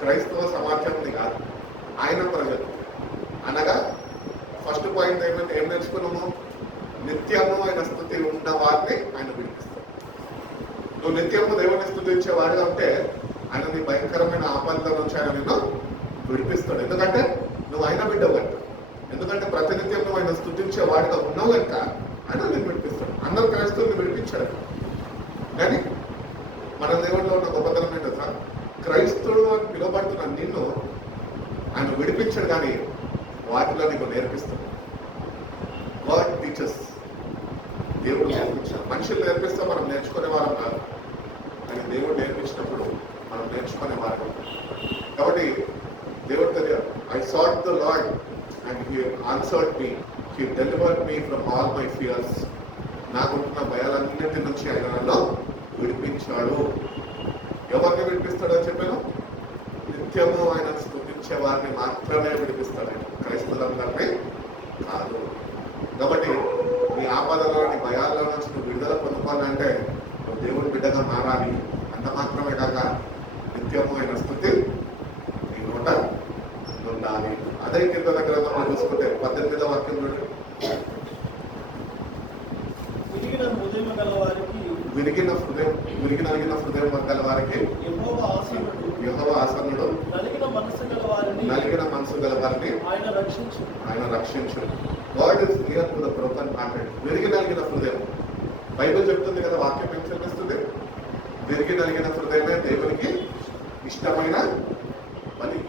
క్రైస్తవ సమాజంని కాదు, ఆయన ప్రజలు. అనగా ఫస్ట్ పాయింట్ ఏం నేర్చుకున్నాము? నిత్యము ఆయన స్తుతి ఉన్న వారిని ఆయన విడిపిస్తాడు. నువ్వు నిత్యము దేవుని స్తుతించేవాడుగా ఉంటే ఆయన నీ భయంకరమైన ఆపదల నుంచి ఆయన నిన్ను విడిపిస్తాడు. ఎందుకంటే నువ్వు ఆయన బిడ్డవు కనుక. ఎందుకంటే ప్రతినిత్యం నువ్వు ఆయన స్తుతించేవాడుగా ఉన్నావు కనుక ఆయన నిన్ను విడిపిస్తాడు. అందరు క్రైస్తవుల్ని విడిపించాడు. కానీ మన దేవుడిలో ఉన్న గొప్పతనం ఏంటో సార్, క్రైస్తవుడు అని పిలువబడుతున్న నిన్ను ఆయన విడిపించాడు, కానీ వాటిలో నీకు నేర్పిస్తాడు. God teachers. దేవుడు నేర్పించాడు. మనుషులు నేర్పిస్తే మనం నేర్చుకునే వారం కాదు, కానీ దేవుడు నేర్పించినప్పుడు మనం నేర్చుకునే వారం. కాబట్టి దేవుడు తెలియదు, I sought the Lord and he answered me, he delivered me from all my fears. నాకుంటున్న భయాలన్నింటి నుంచి ఆయన నన్ను విడిపించాడు. ఎవరిని విడిపిస్తాడని చెప్పాను? నిత్యము ఆయన స్తుతించే వారిని మాత్రమే విడిపిస్తాడు, క్రైస్తవులందరినీ కాదు. కాబట్టి నీ ఆపదలో, నీ భయాల్లో నుంచి నువ్వు విడుదల పొందుకోవాలంటే నువ్వు దేవుడి బిడ్డగా మారాలి. అంత మాత్రమే కాక నిత్యము ఆయన స్తుతి నీ నోట ఉండాలి. అదే కీర్తన గ్రంథంలో చూసుకుంటే 18వ వాక్యం నుండి, విరిగినలిగిన హృదయం గల వారికి యెహోవా ఆసన్నుడు, నలిగిన మనసు గల వారిని ఆయన రక్షించు. God is near to the broken hearted. విరిగినలిగిన హృదయం. బైబిల్ చెప్తుంది కదా, వాక్యం ఏం చెప్పిస్తుంది? విరిగినలిగిన హృదయమే దేవునికి ఇష్టమైన బలి.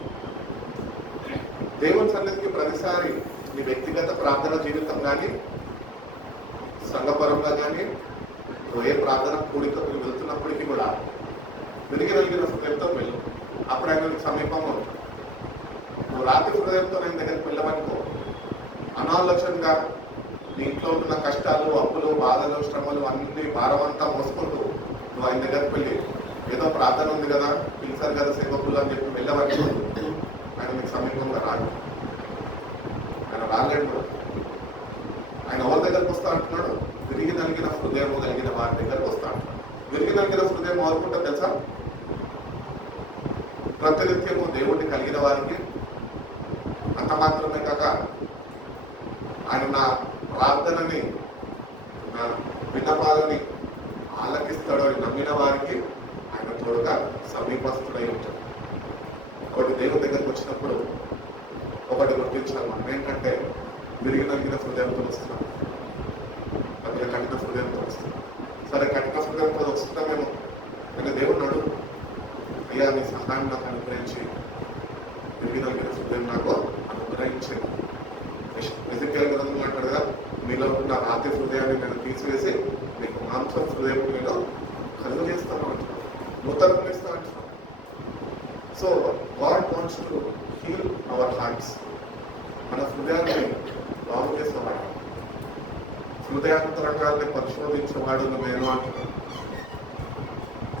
దేవుని సన్నిధికి ప్రతిసారి నీ వ్యక్తిగత ప్రార్థన జీవితం కానీ, సంఘపరంగా కానీ, నువ్వు ఏ ప్రార్థన కూడికకు వెళ్తున్నప్పటికీ కూడా విరిగినలిగిన హృదయంతో వెళ్ళు. అప్పుడు ఆయన సమీపంగా ఉంటుంది. నువ్వు రాత్రి హృదయంతో ఆయన దగ్గరికి వెళ్ళమనుకో, అనాలోచనగా నీ ఇంట్లో ఉంటున్న కష్టాలు, అప్పులు, బాధలు, శ్రమలు అన్ని భారం అంతా మోసుకుంటూ నువ్వు ఆయన దగ్గరికి వెళ్ళి ఏదో ప్రార్థన ఉంది కదా, పిలిచారు కదా సేవకులు అని చెప్పి వెళ్ళవనుకో, ఆయన మీకు సమీపంగా రాడు. ఆయన రాలేడు కూడా. ఆయన ఎవరి దగ్గరకు వస్తా అంటున్నాడు? విరిగి నలిగిన హృదయం కలిగిన వారి దగ్గరకు వస్తా అంటున్నాడు. విరిగి నలిగిన హృదయం ఎవరుకుంటా తెలుసా? ప్రతినిత్యము దేవుడిని కలిగిన వారికి. అంత మాత్రమే కాక ఆయన నా ప్రార్థనని, నా విన్నపాలని ఆలకిస్తాడు అని నమ్మిన వారికి ఆయన తోడుగా సమీపస్తుడై ఉంటాడు. ఒకటి దేవుడి దగ్గరకు వచ్చినప్పుడు ఒకటి గుర్తించాలి మనం, ఏంటంటే విరిగి నలిగిన హృదయంతో వస్తున్నాం, అదే కఠిన హృదయంతో వస్తున్నాం. సరే, కఠిన హృదయంతో వస్తున్నామేమో, కానీ దేవుడు అడుగు, అయ్యా నీ సహాయం నాకు అనుగ్రహించి విరిగి నలిగిన హృదయం నాకు అనుగ్రహించి గ్రహించింది. ఎజెకియెల్ గ్రంథం అంటాడు కదా, మీలో ఉన్న రాతి హృదయాన్ని నేను తీసివేసి మీకు మాంసం హృదయం నేను కలుగు చేస్తాను అంటున్నాను, నూతనం చేస్తాను అంటున్నాను. So God wants to heal our hearts. మన హృదయాన్ని బాగు చేసేవాడు, హృదయాంతరంగాల్ని పరిశోధించేవాడు నేను అంటున్నాను.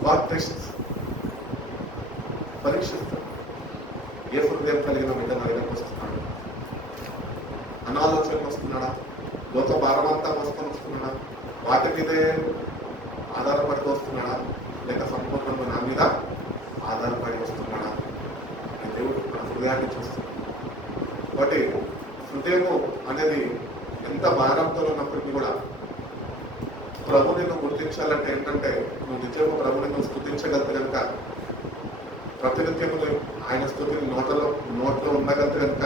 God tests, పరీక్షిస్తాడు. ఏ హృదయం కలిగిన బిడ్డ నా దగ్గరకు వస్తున్నాడు, అనాలోచనకు వస్తున్నాడా, లోక భారమంతా మోసుకొని వస్తున్నాడా, వాటి మీదే ఆధారపడుతూ వస్తున్నాడా, లేక సంపూర్ణంగా నా మీద ఆధారపడి వస్తున్నాడా అని దేవుడు మన హృదయాన్ని చూస్తున్నాడు. కాబట్టి హృదయము అనేది ఎంత భారంతో ఉన్నప్పటికీ కూడా ప్రభుని నువ్వు గుర్తించాలంటే ఏంటంటే, నువ్వు నిజంగా ప్రభుని నువ్వు స్తుతించగలిగితే కనుక, ప్రతినిత్యము ఆయన స్తుతిని నోట్లో ఉండగలిగితే కనుక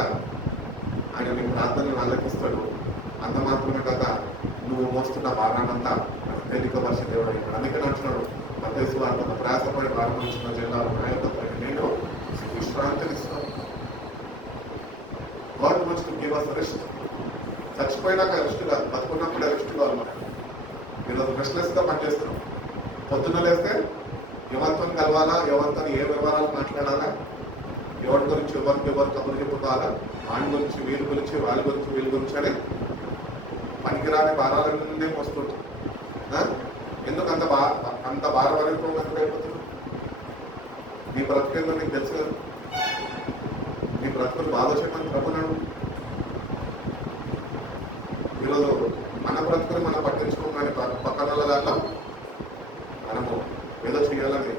ఆయన నీ ప్రార్థనలు ఆలకిస్తాడు. అంత మాత్రమే కాక నువ్వు మోస్తున్న భారాన్నంతా తేలిక వర్ష దేవుడు అయినాడు. అందుకని అంటున్నాడు మత్తయి వార్త, ప్రయాసపడి భారం ఇచ్చిన జిల్లాలో నేను విశ్రాంతినిస్తాను. God wants to give us rest. చచ్చిపోయినాక రెస్ట్ కాదు, బతుకున్నప్పుడే రెస్ట్ కావాలి. మనం ఈరోజు రెస్ట్లెస్గా పనిచేస్తున్నాం. పొద్దున్న లేస్తే ఎవరితో కలవాలా, ఎవరితో ఏ వివరాలు మాట్లాడాలా, ఎవరి గురించి ఎవరు కబురు చెప్పుకోవాలా, వాడి గురించి వీళ్ళ గురించి, వాళ్ళ గురించి వీళ్ళ గురించి అని పనికిరాని భారాలన్నీ వస్తుంటాం. ఎందుకు అంత భారవరిత్వం అయిపోతుంది? నీ బ్రతుకేందో నీకు తెలుసు కదా. నీ బ్రతుకులు బాధ చెప్పని ప్రభునాడు. ఈరోజు మన బ్రతుకులు మనం పట్టించుకోమని పక్కన దాంట్లో మనము ఏదో చేయాలని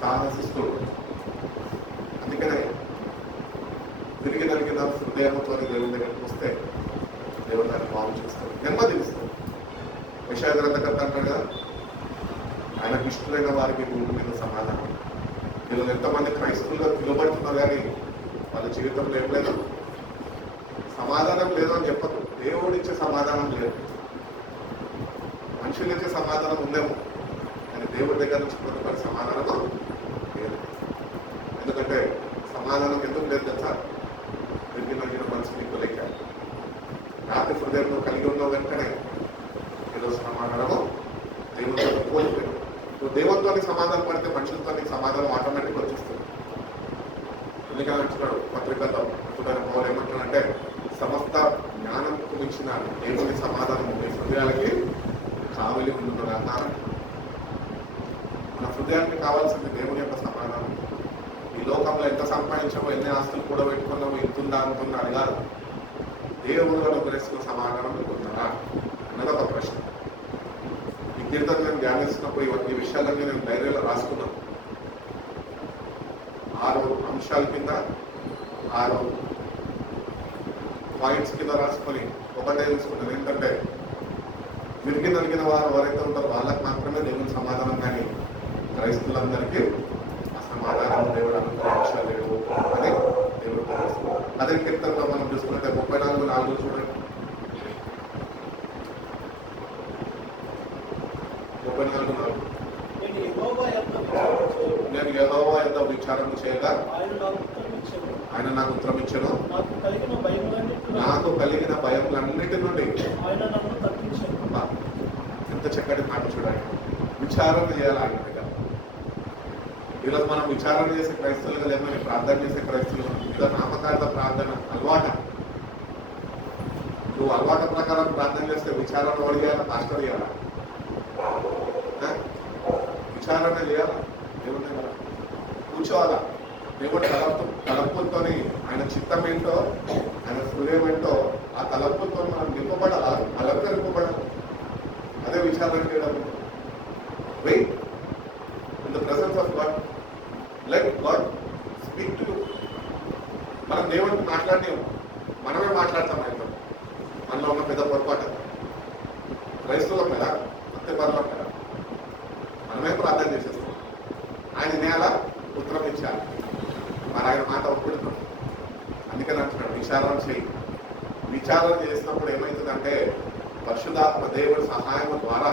సాహసిస్తూ, అందుకనే తిరిగి నలిగిన హృదయంతో దేవుని దగ్గరికి వస్తే దేవుడు దాన్ని బాగు చేస్తాడు, నెమ్మది ఇస్తాడు. యెషయా గ్రంథకర్త అంటాడు కదా, ఆయనకు ఇష్టమైన వారికి భూమి మీద సమాధానం. ఈరోజు ఎంతమంది క్రైస్తవులుగా పిలువబడుతున్నారు కానీ వాళ్ళ జీవితంలో ఏం లేదు, సమాధానం లేదు అని చెప్పదు. దేవుడు ఇచ్చే సమాధానం లేదు, మనుషులు ఇచ్చే సమాధానం ఉందేమో కానీ దేవుడి దగ్గర నుంచి పొందుకునే సమాధానం లేదు. ఎందుకంటే సమాధానం ఎందుకు లేదు తెలుసా? తిరిగిన మనసు నీకు లేక రాత్రి హృదయంలో కలిగి ఉన్నావు వెంటనే ఈరోజు సమాధానము దేవుడితో కోల్పోయావు. నువ్వు దేవుడితో సమాధానం పడితే మనుషులతో నీకు సమాధానం ఆటోమేటిక్గా వచ్చేస్తుంది. ఎందుకని అంటున్నాడు పత్రికల్లో పౌలు ఏమంటున్నాడంటే, సమస్త జ్ఞానంకు మించిన దేవుని సమాధానం మీ హృదయాలకి కావలి ఉంటున్నారు అన్నారు. మన హృదయానికి కావాల్సింది దేవుని యొక్క సమాధానం. ఈ లోకంలో ఎంత సంపాదించామో, ఎన్ని ఆస్తులు కూడా పెట్టుకున్నామో, ఇంతుందా అంటున్నారు కాదు, దేవుడు అనుగ్రహిస్తున్న సమాధానం ఉంటున్నారా అన్నది ఒక ప్రశ్న. ఈ కీర్తన నేను ధ్యానిస్తున్నప్పుడు ఈ విషయాలన్నీ నేను డైరీలో రాసుకున్నాను. 6 అంశాల కింద 6 పాయింట్స్ కింద రాసుకొని ఒకటే తీసుకున్నాను. ఏంటంటే విరిగి నలిగిన వారు ఎవరైతే ఉంటారో వాళ్ళకి మాత్రమే దేవుని సమాధానం, కానీ క్రైస్తవులందరికీ ఆ సమాధానం దేవుడు అనుగ్రహించలేడు అని దేవుడు తెలుస్తుంది. అదే కీర్తనలో మనం చూసుకుంటే 34:4 చూడండి. 34:4 నేను యెహోవా యొద్ద విచారణ చేయగా ఆయన నాకు ఉత్తరం ఇచ్చాను, నాకు కలిగిన భయములన్నిటి నుండి ఎంత చక్కటి మాట చూడండి. విచారణ చేయాలి ఆయన దగ్గర. ఈరోజు మనం విచారణ చేసే క్రైస్తవులుగా లేమని ప్రార్థన చేసే క్రైస్తవులు ఇదో నామకార్థ ప్రార్థన అలవాట. నువ్వు అలవాటు ప్రకారం ప్రార్థన చేస్తే విచారణ అడిగాల పాస్టర్ చేయాలా? విచారణ చేయాలా? దేవుడి దగ్గర కూర్చోవాలా? దేవుడి తలంపులతో ఆయన చిత్తం ఏంటో, ఆయన హృదయం ఏంటో ఆ తలంపులతో మనం నింపబడాలా, అలంకరింపబడాలి. అదే విచారణ చేయడం. Wait in the presence of God, let God speak to you. మనం దేవుడికి మాట్లాడినాము, మనమే మాట్లాడతాం ఆయనతో. మనలో ఉన్న పెద్ద పొరపాటు క్రైస్తవుల మీద, భక్తిపరుల మీద మనమే ప్రార్థన చేసేస్తాం. ఆయన నేల ఉత్తరం ఇచ్చారు, మరి ఆయన మాట ఒప్పుడుతున్నాం. అందుకని అంటున్నాడు విచారణ చేయి. విచారణ చేసినప్పుడు ఏమవుతుందంటే పరిశుద్ధాత్మ దేవుడి సహాయం ద్వారా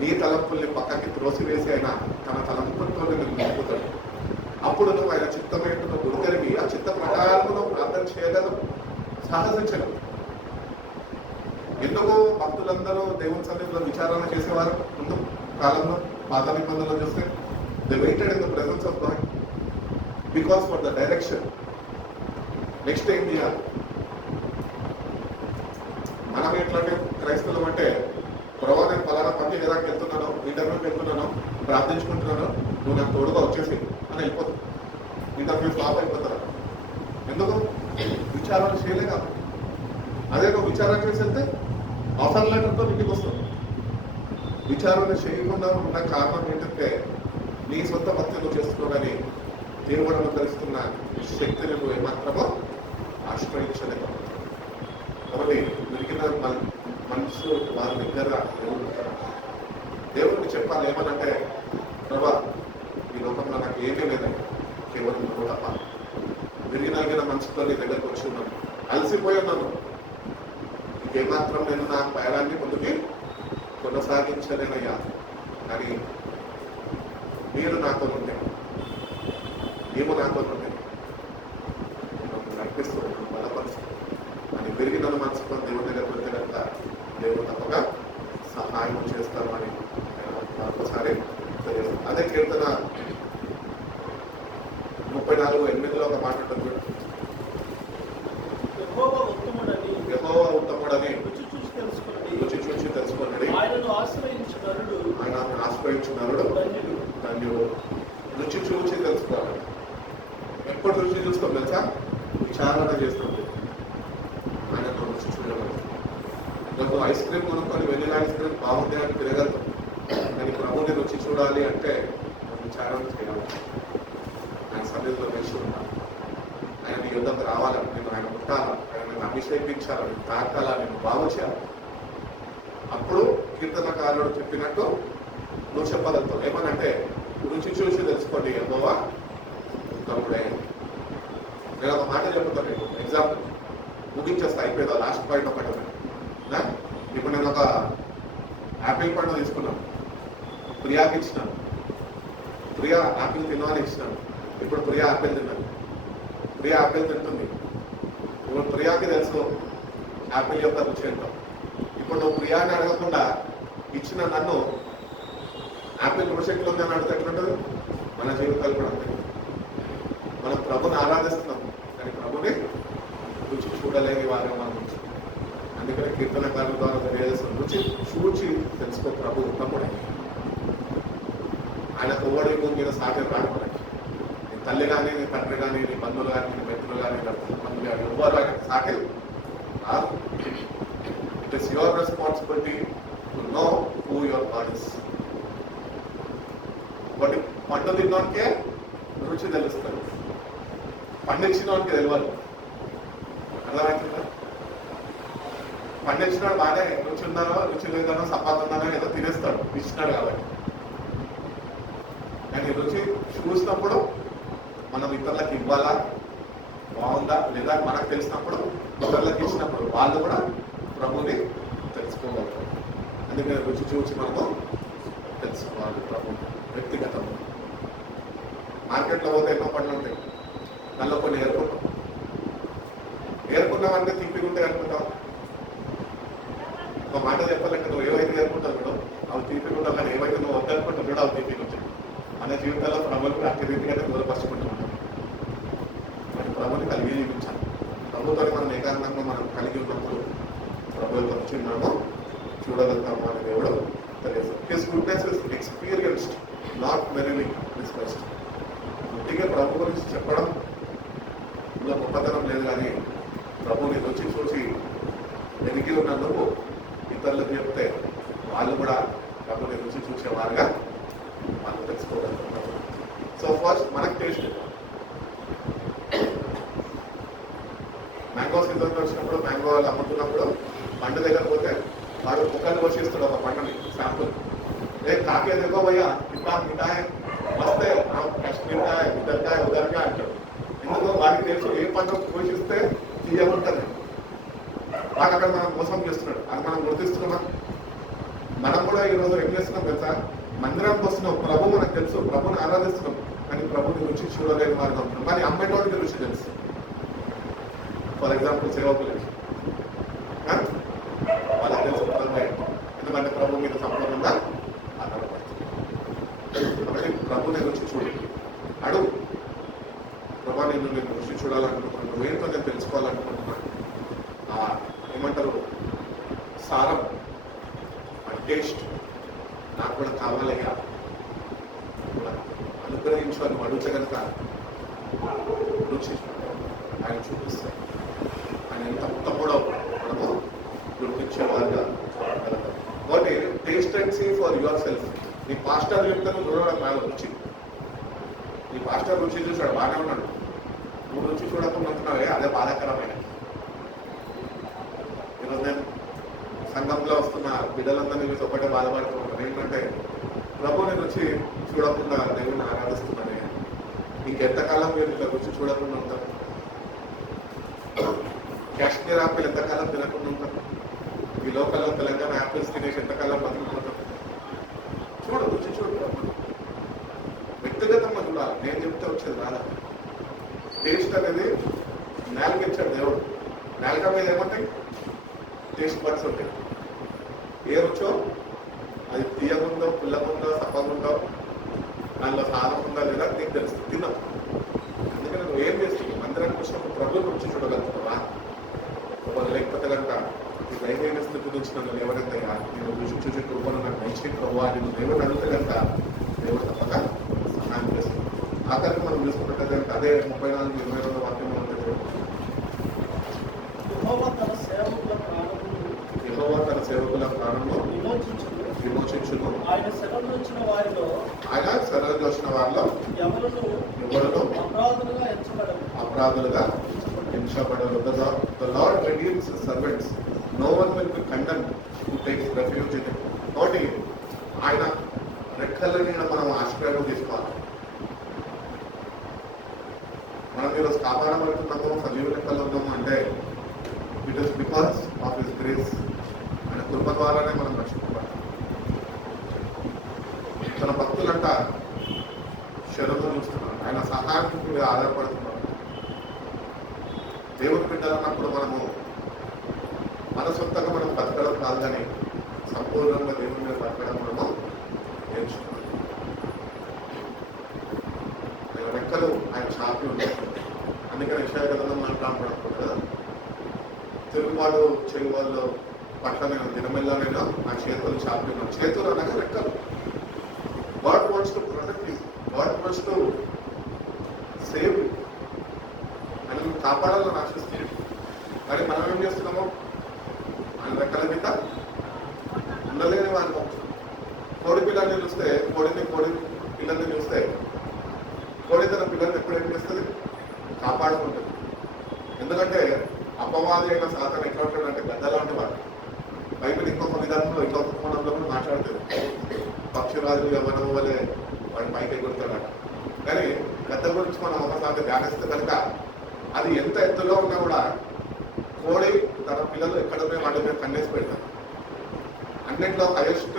నీ తలంపుల్ని పక్కకి త్రోసివేసి అయినా తన తలంపులతో నిన్ను నింపుతాడు. అప్పుడు నువ్వు ఆయన చిత్తమేంటో గుర్తెరిగి ఆ చిత్త ప్రకారం నువ్వు ప్రార్థన చేయగలం, సాహసించగలం. ఎందుకు భక్తులందరూ దేవుని సన్నిధిలో విచారణ చేసేవారు ముందు కాలంలో? పాత నిబంధనలు చూస్తే they weighted in the presence of God because for the direction. Next ఏం చేయాలి? మనం ఎట్లాంటి క్రైస్తవులం అంటే, ప్రభావ నేను పలానా పని ఎదాకి వెళ్తున్నాను, ఇంటర్వ్యూకి వెళ్తున్నాను, ప్రార్థించుకుంటున్నాను, నువ్వు నాకు తోడుగా వచ్చేసి అని వెళ్ళిపోతుంది. ఇంటర్వ్యూ ఫ్లాప్ అయిపోతారు. ఎందుకు? విచారణ చేయలే కాబట్టి. అదే నువ్వు విచారణ చేసి వెళ్తే ఆఫర్ లెటర్తో ఇంటికి వస్తుంది. విచారణ చేయకుండా ఉన్న కారణం ఏంటంటే, నీ సొంత భక్తి నువ్వు చేస్తున్నావు, దేవుడు అనుకరిస్తున్న శక్తిని నువ్వు ఏమాత్రమో ఆశ్రయించలేదు. కాబట్టి దొరికిన మనసు వారి దగ్గర దేవుడికి చెప్పాలి. ఏమనంటే, ప్రభా ఈ లోకంలో నాకు ఏమీ లేదండి, కేవలం నువ్వు తప్ప. విరిగినగిన మనసుతో నీ దగ్గరకు వచ్చి ఉన్నాను, అలసిపోయి ఉన్నాను, ఇంకేమాత్రం నేను నా ప్రయాణాన్ని ముందుకి కొనసాగించలేనయ్యా. కానీ మీరు నాతో ఉంటే, నీవు నాతో ఉంటే నడిపిస్తూ బలపరుస్తూ అని విరిగిన మనసుతో దేవుడి దగ్గర పెడితే కనుక దేవుడు తప్పగా సహాయం చేస్తారు అని మరొకసారి తెలియదు. అదే కీర్తన 34:8 ఒక మాట ఉంటుంది. యెహోవా ఉత్తముడని రుచి చూచి తెలుసుకోండి, ఆయనను ఆశ్రయించు నరుడు ధన్యుడు. రుచి చూచి తెలుసుకోవాలి. ఎప్పుడు రుచి చూస్తాం తెలుసా? విచారణ చేస్తాం. ఆయనతో రుచి చూడమని. నాకు ఐస్ క్రీమ్ కొనుక్కొని వెనిలా ఐస్ క్రీమ్ బాగుంది అని తిరగలుగుతాం. కానీ ప్రభుని రుచి చూడాలి అంటే విచారణ చేయాలి. ఆయన సన్నిధిలో వేసి ఉండాలి. ఆయన నీ యుద్ధకు రావాలని, నేను ఆయన ముట్టాలా, ఆయన నేను అభిషేకించాలని, తాకాలా, నేను బాగు చేయాలి. అప్పుడు కీర్తనకారుడు చెప్పినట్టు నువ్వు చెప్పగలుగుతావు. ఏమనంటే, రుచి చూసి తెలుసుకోండి యెహోవా ఉత్తముడే. నేను ఒక మాట చెప్తాను. మీకు ఎగ్జాంపుల్ ముగించేస్తా, అయిపోయిందా? లాస్ట్ పాయింట్ ఒకటి. ఇప్పుడు నేను ఒక యాపిల్ పండు తీసుకున్నాను, ప్రియాకి ఇచ్చినాను. ప్రియా యాపిల్ తినమని ఇచ్చినాను. ఇప్పుడు ప్రియా యాపిల్ తిన్నాను. ప్రియా యాపిల్ తింటుంది. ఇప్పుడు ప్రియాకి తెలుసు యాపిల్ యొక్క రుచి ఏంటో. ఇప్పుడు నువ్వు ప్రియాని అడగకుండా ఇచ్చిన నన్ను యాపిల్ రుచి ఎట్లా ఉంది అని అడిగితే ఎట్లుంటుంది? మన జీవితాలు కూడా అంతే. మనం ప్రభుని ఆరాధిస్తున్నాం, కానీ ప్రభుని రుచి చూడలేని వారే మన రుచి. అందుకని కీర్తనకారుల ద్వారా తెలియజేస్తాం, రుచి చూచి తెలుసుకో ప్రభు ఉత్తముడే. ఆయన కొవ్వడి భూమి మీద సాటి రాకపోతే నీ తల్లి కానీ, నీ తండ్రి కానీ, నీ బంధువులు కానీ, నీ మిత్రులు కానీ, బంధువులు కానీ ఎవ్వరు ఆయన సాటి రాదు. It is your responsibility to know who your God is. ఒకటి పండు తిన్నోనికే రుచి తెలుస్తుంది, పండించినోనికి తెలియదు. అర్థమవుతుందా? పండించినాడు బాగానే రుచి ఉందనో రుచి లేదనో సంపాదన ఉందనో ఏదో తినేస్తాడు, ఇచ్చినాడు కాబట్టి. కానీ రుచి చూసినప్పుడు మనం ఇతరులకు ఇవ్వాలా, బాగుందా లేదా మనకు తెలిసినప్పుడు ఇతరులకు ఇచ్చినప్పుడు వాళ్ళు కూడా ప్రభుని తెలుసుకోగలుగుతారు. అందుకని రుచి చూసి మనము తెలుసుకోవాలి ప్రభు వ్యక్తిగతం. మార్కెట్లో పోతే ఎన్నో పండ్లు ఉంటాయి, దానిలో కొన్ని ఏరుకుంటాం. ఏరుకున్నామంటే తీపిగా ఉంటాయి అనుకుంటాం. ఒక మాట చెప్పాలంటే, నువ్వు ఏవైతే ఏరుకుంటావు చూడు అవి తీపిగా ఉంటావు, కానీ ఏవైతే నువ్వు వద్దనుకుంటావు చూడు అవి తీపిగా ఉంటాయి. మన జీవితాల్లో ప్రభుత్వం అట్టి రీతిగా దూరపరుచుకుంటూ ఉంటాం. మరి ప్రభుని కలిగి జీవించాలి. ప్రభుత్వాన్ని మనం ఏకాంతంగా మనం కలిగి ఉన్నప్పుడు ప్రభు యొక్క రుచిని మనము చూడగలుగుతాము అని దేవుడు తెలియదు. His goodness is experienced, not merely discussed. గుడ్డిగా ప్రభు గురించి చెప్పడం ఇందులో గొప్పతనం లేదు, కానీ ప్రభుని రుచి చూసి వెలిగి ఉన్న నువ్వు ఇతరులకు చెప్తే వాళ్ళు కూడా ప్రభుని రుచి చూసేవారుగా వాళ్ళు తెలుసుకోగలుగుతారు. సో ఫస్ట్ మనకు టేస్ట్. మ్యాంగో సీజన్ వచ్చినప్పుడు, మ్యాంగో వాళ్ళు అమ్ముతున్నప్పుడు పండు దగ్గర పోతే వాడు ముక్కలు పోషిస్తాడు ఒక పండుని శాంపుల్. కాకే देखो भैया कितना मीठा है, मस्त है, कश्मीर का है, इधर का है, उधर का అంటాడు. ఎందుకు? వాడికి తెలుసు ఏ పండు పోషిస్తే తీయమంటుంది. వాడు అక్కడ మనం మోసం చేస్తున్నాడు, అది మనం గుర్తిస్తున్నామా? మనం కూడా ఈరోజు ఏం చేస్తున్నాం తెలుసా? మందిరానికి వస్తున్నాం, ప్రభు మనకు తెలుసు, ప్రభుని ఆరాధిస్తున్నాం, కానీ ప్రభుని రుచి చూడలేని వారిగా ఉంటున్నాం. కానీ అమ్మేటోడికి రుచి తెలుసు. ఫర్ ఎగ్జాంపుల్ సేవకులు వాళ్ళకి తెలుసు ప్రభు ఎందుకంటే ప్రభు మీద సంపూర్ణంగా ఆధారపడుతుంది. కాబట్టి ప్రభు నేను రుచి చూడు, అడుగు ప్రభా నేను రుచి చూడాలనుకుంటున్నాను, నువ్వేంటో నేను తెలుసుకోవాలనుకుంటున్నాను. ఏమంటారు సారం, టేస్ట్ నాకు కూడా కావాలయ్యా, అనుగ్రహించు అని అడుగుతే కనుక రుచి ఆయన చూపిస్తాడు. ఆయన ఎంత ఉత్తముడో మనము గుర్తించేవారుగా వెళ్తాం. కాబట్టి taste and see for yourself. నీ పాస్టర్ చెప్తాను చూడడం కాదు రుచి. నీ పాస్టర్ రుచి చూసాడు బాగానే ఉన్నాడు, నువ్వు రుచి చూడకుండా ఉంటున్నావే అదే బాధాకరమైన. ఈరోజు నేను సంఘంలో వస్తున్న బిడ్డలందరినీ చూసి ఒకటే బాధపడుతున్నాను ఏంటంటే ప్రభుని రుచి చూడకుండా దేవుని ఆరాధిస్తున్నానే. ఇంకెంతకాలం మీరు ఇట్లా రుచి చూడకుండా ఉంటారు? కాశ్మీర్ యాపిల్ ఎంతకాలం తినకుండా ఉంటారు? ఈ లోకల్లో తెలంగాణ యాపిల్స్ తినేసి ఎంతకాలం బతుకుంటారు? చూడు, రుచి చూడు. వ్యక్తిగతంగా చూడాలి, నేను చెప్తే వచ్చేది రాదా. టేస్ట్ అనేది నేలకి ఇచ్చాడు దేవుడు. నేలక మీద ఏమంటాయి? టేస్ట్ బడ్స్ ఉంటాయి. ఏ రుచో అది తీయగుందో, పుల్లగుందో, సప్పగుందో, దానిలో సారం ఉందా లేదా నీకు తెలుసు, తిన్నాం. అందుకని నువ్వు ఏం చేస్తున్నావు? మందిరానికి వచ్చినప్పుడు ప్రభుత్వం రుచి చూడగలుగుతావా? లేకపోతే కనుక ఈ దైవైన స్థితి నుంచి నన్ను లేవనెత్తయ్యా, నేను రుచి చూసే కృపను నాకు మంచి ప్రభు నేను దేవుడు అడిగితే కనుక దేవుడు తప్పక సహాయం చేస్తుంది. ఆఖరికి మనం చూసుకున్నట్లయితే కనుక అదే 34-22 వాక్యం ఉంటుంది. యెహోవా తన సేవకుల ప్రాణంలో విమోచించును. ఆయన శరణు వచ్చిన వారిలో ఎవరిలో అపరాధులుగా ఎంచబడరు. The Lord redeems his servants. No one will be condemned who takes refuge in him. కాబట్టి ఆయన రెక్కల మీద మనం ఆశ్రయం తీసుకోవాలి. మనం ఈరోజు కాపాడబడుతున్నాము, సజీవ లెక్కల్లో ఉన్నాము అంటే it is because of his grace. ఆయన కృప ద్వారానే మనం రక్షించబడతాం. తన భక్తులంట శరణు చూస్తున్నారు, ఆయన సహాయం మీద ఆధారపడుతున్నారు. దేవుడి బిడ్డలన్నప్పుడు మనము మన సొంతంగా మనం బతకడం కాదు, కానీ సంపూర్ణంగా దేవుడి మీద బతకడం మనము నేర్చుకున్నాం. ఆయన రెక్కలు ఆయన చాపి ఉన్నాయి. అందుకని యెషయా గ్రంథం మాట్లాడుతున్నప్పుడు కదా, తిరుగుబాటు చెరువుల్లో పట్ల నేను దినమెల్లానైనా నా చేతులు చాపి ఉన్నాను. చేతులు అనగా రెక్కలు. God wants to protect you. God wants to save you. అని కాపాడాలని ఆశిస్తుంది. మరి మనం ఏం చేస్తున్నాము? ఆయన రెక్కల మీద ఉండలేని వారిని కోడి పిల్లల్ని చూస్తే, కోడి పిల్లల్ని చూస్తే కోడి తన పిల్లల్ని ఎప్పుడు ఏం చేస్తుంది? కాపాడుకుంటుంది. ఎందుకంటే అపవాది అయిన సాతాను ఎట్లా ఉంటాడంటే గద్ద లాంటి వాడు. బైబిల్ ఇంకొక విధానంలో ఇంకొక కోణంలో కూడా మాట్లాడుతుంది. పక్షిరాజు ఎవరం వల్లే వాడి పైకి ఎగురుతాడట. కానీ గద్ద గురించి మనం ఒకసారి ధ్యానిస్తే కనుక అది ఎంత ఎత్తులో ఉన్నా కూడా కోడి తన పిల్లలు ఎక్కడ పోయి వాటి మీద కన్నేసి పెడతారు. అన్నింటిలో హైయెస్ట్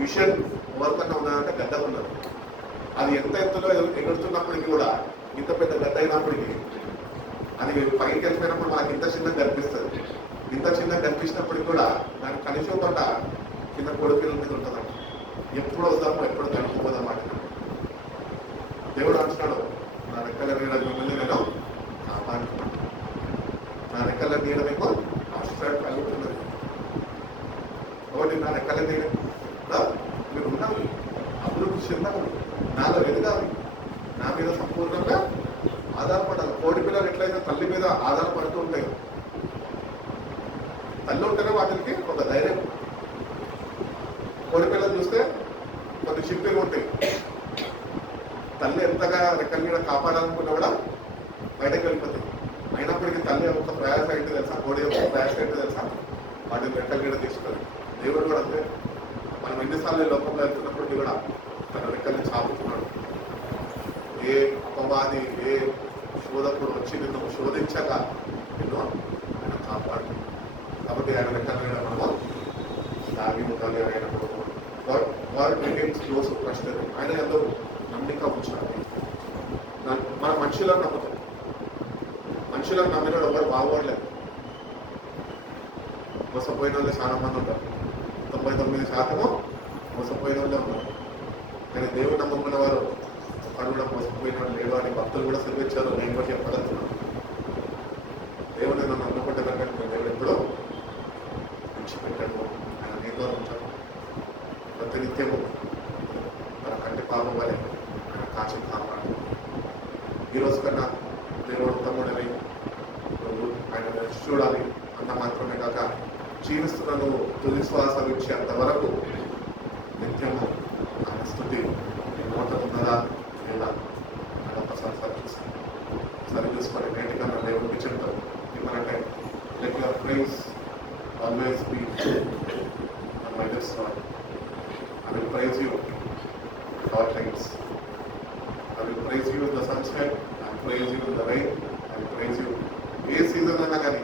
విషన్ ఎవరికన్నా ఉన్నదంటే గద్ద ఉన్నది. అది ఎంత ఎత్తులో ఎగురుతున్నప్పటికీ కూడా, ఇంత పెద్ద గద్ద అయినప్పటికీ అది పైకి వెళ్ళిపోయినప్పుడు మనకి ఇంత చిన్నగా కనిపిస్తుంది. ఇంత చిన్నగా కనిపించినప్పటికీ కూడా దాని కనీసం పట్ట కింద కొడుకుల మీద ఉంటుందంట. ఎప్పుడు వద్దామో ఎప్పుడు కనుక్కోదాం మాట. దేవుడు అంటున్నాడు, నా రెక్కల నీడ మిమ్మల్ని నేను కాపాడుతున్నాను. నా రెక్కల నీడ మీకు ఆశ్రయం కలుగుతున్నది. ఒకటి నా రెక్కల నీడ మీరు ఉన్నాము, అభివృద్ధి చెందాము, నాలో ఎదగాలి, నా మీద సంపూర్ణంగా ఆధారపడాలి. కోడి పిల్లలు ఎట్లయితే తల్లి మీద ఆధారపడుతూ ఉంటాయి, తల్లి ఉంటేనే వాటికి ఒక ధైర్యం. కోడి పిల్లలు చూస్తే కొన్ని షిప్పింగ్ ఉంటాయి. తల్లి ఎంతగా రెక్కల మీద కాపాడాలనుకున్నా కూడా బయటకు వెళ్ళిపోతుంది. అయినప్పటికీ తల్లి యొక్క ప్రయాస ఏంటి తెలుసా? కోడి యొక్క ప్రయాస ఏంటి తెలుసా? వాటిని రెక్కల మీద తీసుకొని. దేవుడు కూడా అంతే. మనం ఎన్నిసార్లు లోకంలో వెళ్తున్నప్పటికీ కూడా తన రెక్కల్ని చాపుతున్నాడు. ఏ అపవాది, ఏ శోధకుడు వచ్చి నిన్ను శోధించక నిన్ను ఆయన కాపాడు. కాబట్టి ఆయన రెక్కల మీద మనము దాగి ఉండాలి. ఆయన వాడు క్లోజ్ ప్రశ్నలు ఆయన ఎంతో నమ్మిక ఉంచాలి. మన మనుషులను నమ్ముతాం. మనుషులను నమ్మినాడు ఎవరు బాగుపడలేదు. మోసపోయిన వాళ్ళే చాలా మంది ఉంటారు. 99% మోసపోయిన వాళ్ళే ఉన్నారు. కానీ దేవుడు నమ్ముకున్న వారు ఒకరు కూడా మోసపోయిన వాళ్ళు లేడు అని భక్తులు కూడా సెలవిచ్చారు. నేను కూడా చెప్పగలుగుతున్నాను. దేవుడు నన్ను నమ్ముకుంటే కనుక దేవుడు ఎప్పుడూ విడిచిపెట్టాడు. ఆయన నీతో ఉంటాడు. ప్రతినిత్యము మన కంటి పాపం వలె ఆయన కాచి కాపాడు. ఈరోజు కన్నా దేవుడు తమ్ముడని నువ్వు ఆయన చూడాలి. అంత మాత్రమే కాక జీవిస్తున్న నువ్వు తుది శ్వాస విడిచేంత వరకు నిత్యము ఆయన స్థుతి నీ నోట ఉన్నదా లేదా అని ఒకసారి సరి చూసుకొని నేటిగా నా దేవుడికి చెప్తాను. ఏమనంటే let your praise always be on my lips. I will praise you at all times. I will praise you in the sunshine, I will praise you in the rain, I will praise you. A season అయినా కానీ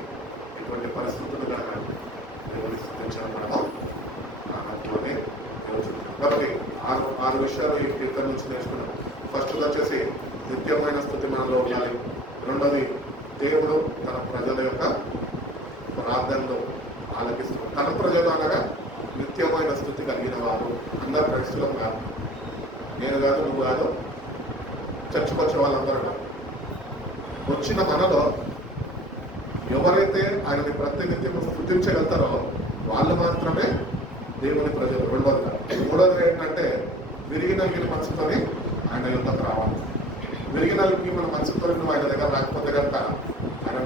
ఎటువంటి పరిస్థితులు కానీ దేవుని స్థుతించడం మనము అన్నట్లోనే కాబట్టి ఆరు విషయాలు ఈ కీర్తన నుంచి నేర్చుకున్నాం. ఫస్ట్ వచ్చేసి నిత్యమైన స్థుతి మనలో ఉండాలి. రెండోది దేవుడు తన ప్రజల యొక్క ప్రార్థనలో ఆలకిస్తున్నాడు. తన ప్రజలు అనగా నిత్యమైన స్థుతి కలిగిన వారు. అందరు క్రైస్తవులం కాదు, నేను కాదు, నువ్వు కాదు, చర్చకు వచ్చే వాళ్ళందరూ కాదు. వచ్చిన మనలో ఎవరైతే ఆయనని ప్రతినిత్యం స్థుతించగలుగుతారో వాళ్ళు మాత్రమే దేవుని ప్రజలు. రెండోదిగా మూడోది ఏంటంటే విరిగినగిన మనసుతోని ఆయన యుద్ధకు రావాలి. విరిగినగిన మన మనసుతో నువ్వు ఆయన దగ్గర రాకపోతే కనుక ఆయన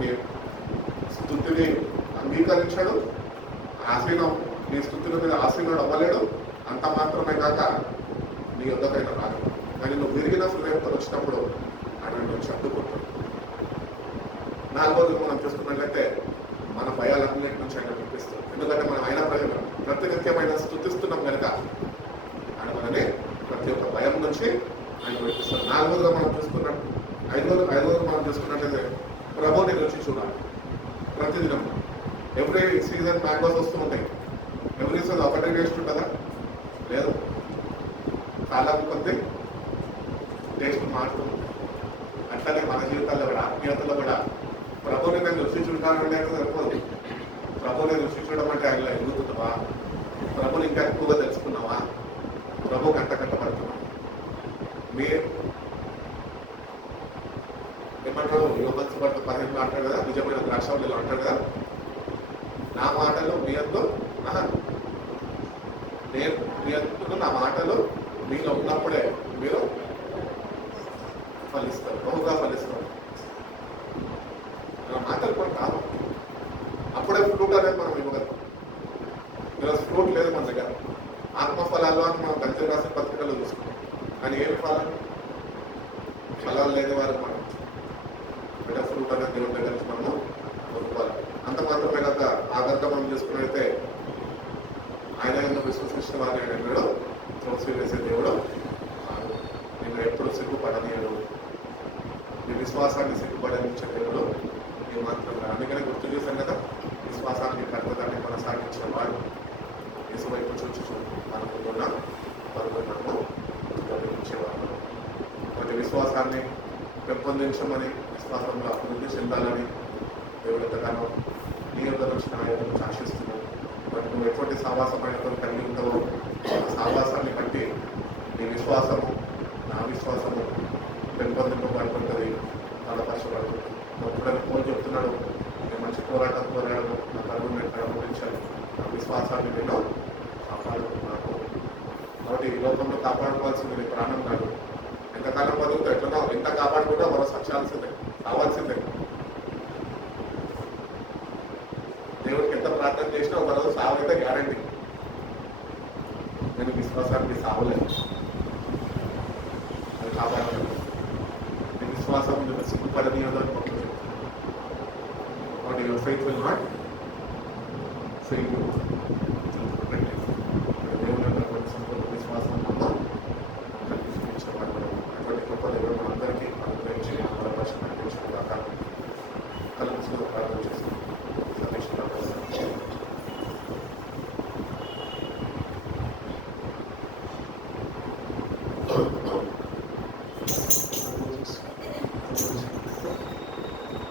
స్థుతిని అంగీకరించాడు. ఆశీనం నీ స్థుతుల మీద ఆశీనుడు అవ్వలేడు. అంత మాత్రమే కాక నీ యుద్ధకైనా రాదు. కానీ నువ్వు విరిగిన హృదయంతో వచ్చినప్పుడు ఆయన నుంచి అడ్డుకుంటాడు. నాలుగోది మనం చూసుకున్నట్లయితే మన భయాలన్నింటి నుంచి ఆయన వినిపిస్తుంది. ఎందుకంటే మనం ఆయన ప్రజలు ప్రతినిత్యమైన స్థుతిస్తున్నాం కనుక ఆయన మనని ప్రతి ఒక్క భయం నుంచి ఆయన వినిపిస్తాడు. నాలుగోదిగా మనం చూసుకున్నట్టు ఐదోది మనం చూసుకున్నట్లయితే ప్రభుని రుచి చూడాలి. ప్రతిదినం ఎవ్రీ సీజన్ మ్యాంగోస్ వస్తూ ఉంటాయి. ఎవ్రీ సీజన్ ఒకటే టేస్ట్ ఉంటుందా? లేదు. కాలం కొద్ది టేస్ట్ మారుతుంది. అట్లనే మన జీవితాల్లో కూడా ఆత్మీయతలో కూడా ప్రభుని నేను రుచి చూడాలంటే సరిపోదు. ప్రభుని రుచి చూడడం అంటే ఆయన ఎదుగుతున్నావా? ప్రభుని ఇంకా ఎక్కువగా తెలుసుకున్నావా? ప్రభుకి అంత కట్టబడుతున్నావా? ఏమంటాడు యోగన్స్ పట్ల 15 అంటాడు కదా, నిజమైన ద్రాక్షావళిలో అంటాడు కదా, నా మాటలు మీ అందు నేను మీ అందు నా మాటలు మీలో ఉన్నప్పుడే మీరు ఫలిస్తారు, బహుగా ఫలిస్తారు. నా మాటలు కూడా కాదు, అప్పుడే ఫ్రూట్ అనేది మనం ఇవ్వగలం. ఈరోజు ఫ్రూట్ లేదు మన దగ్గర. ఆత్మఫలాలు అని మనం గంజలు రాసిన పత్రికల్లో చూసుకుంటాం. కానీ ఏమి ఫలాలు లేని వారు మనం బిడ్డ ఫ్రూట్ అనేది దేవుడి దగ్గర నుంచి మనము కొనుక్కోవాలి. అంత మాత్రమే కాక ఆధారంగా మనం చూసుకున్నైతే ఆయన ఎందుకు విశ్వసించిన వారిని ఆయన ఎన్నడూ త్రోసి వేసే దేవుడు కాదు. నేను ఎప్పుడు సిగ్గుపడనీయడు. నీ విశ్వాసాన్ని సిగ్గుపడనిచ్చే దేవుడు ఏ మాత్రం. అందుకనే గుర్తు చేశాను కదా, విశ్వాసాన్ని కర్తదాన్ని కొనసాగించిన వాడు యేసు వైపు చూచు అనుకుంటున్న పరుగులు మనము గమనించేవారు. వాటి విశ్వాసాన్ని పెంపొందించమని, విశ్వాసంలో అభివృద్ధి చెందాలని దేవుడు ఎంతగానో నీ యొక్క నుంచి నా యొక్క నుంచి ఆశిస్తున్నావు. మరి నువ్వు ఎటువంటి సావాసం ఆయనతో కలిగి ఉంటావో ఆ సావాసాన్ని బట్టి నీ విశ్వాసము నా విశ్వాసము పెంపొందింపబడుతుంటుంది, బలపరచబడుతుంది. ఎప్పుడైనా ఫోన్ చెప్తున్నాడు, నేను మంచి పోరాటం పోరాడను, నా పరుగులు నేను ప్రారంభించాను, నా విశ్వాసాన్ని నేను కాపాడుతున్నాను. కాబట్టి ఈ లోకంలో కాపాడుకోవాల్సింది నీ ప్రాణం కాదు. ఎంతకాలం బతుకుతా ఎట్లనో ఎంత కాపాడుకుంటా మరో సచ్చాల్సిందే, కావాల్సిందే. దేవుడికి ఎంత ప్రార్థన చేసినా ఒక రోజు సావైతే గ్యారంటీ. నేను విశ్వాసానికి సావలేదు, అది కాపాడలేదు. నీ విశ్వాసం నువ్వు సిగ్గుపడనీయదని మొత్తం. Your faith will not fail you. దేవుడు సంపూర్ణ విశ్వాసం కలిగించేవాడు. అటువంటి గొప్ప దేవుడు మనందరికీ అనుగ్రహించి బలపరిచి నడిపించిన దాకా కలిసి ప్రార్థన చేస్తాం.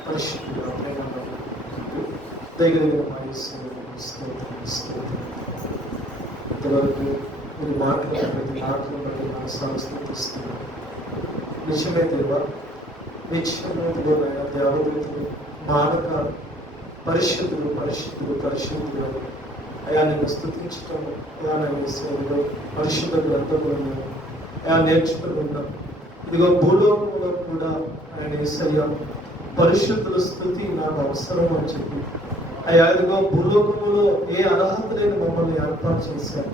పరిశుద్ధ దగ్గర ఇంతవరకు మీరు మాట్లాడిన ప్రతి మాటలను బట్టి మనసాన్ని స్థుతిస్తున్నాను. నిజమే దేవా, నిత్యమైనదిగో నాయన దేవదూతులు మానక పరిశుద్ధులు పరిశుద్ధులు పరిశుద్ధులు అయా నేను స్థుతించటం, అయా నేను సేవలో పరిశుద్ధ గ్రంథములను అయా నేర్చుకుని ఉన్నాం. ఇదిగో భూలోకంలో కూడా ఆయన యేసయ్య పరిశుద్ధుల స్థుతి నాకు అవసరం అని చెప్పి అయా ఇదిగో భూలోకములో ఏ అర్హత లేని మమ్మల్ని ఏర్పాటు చేశారు.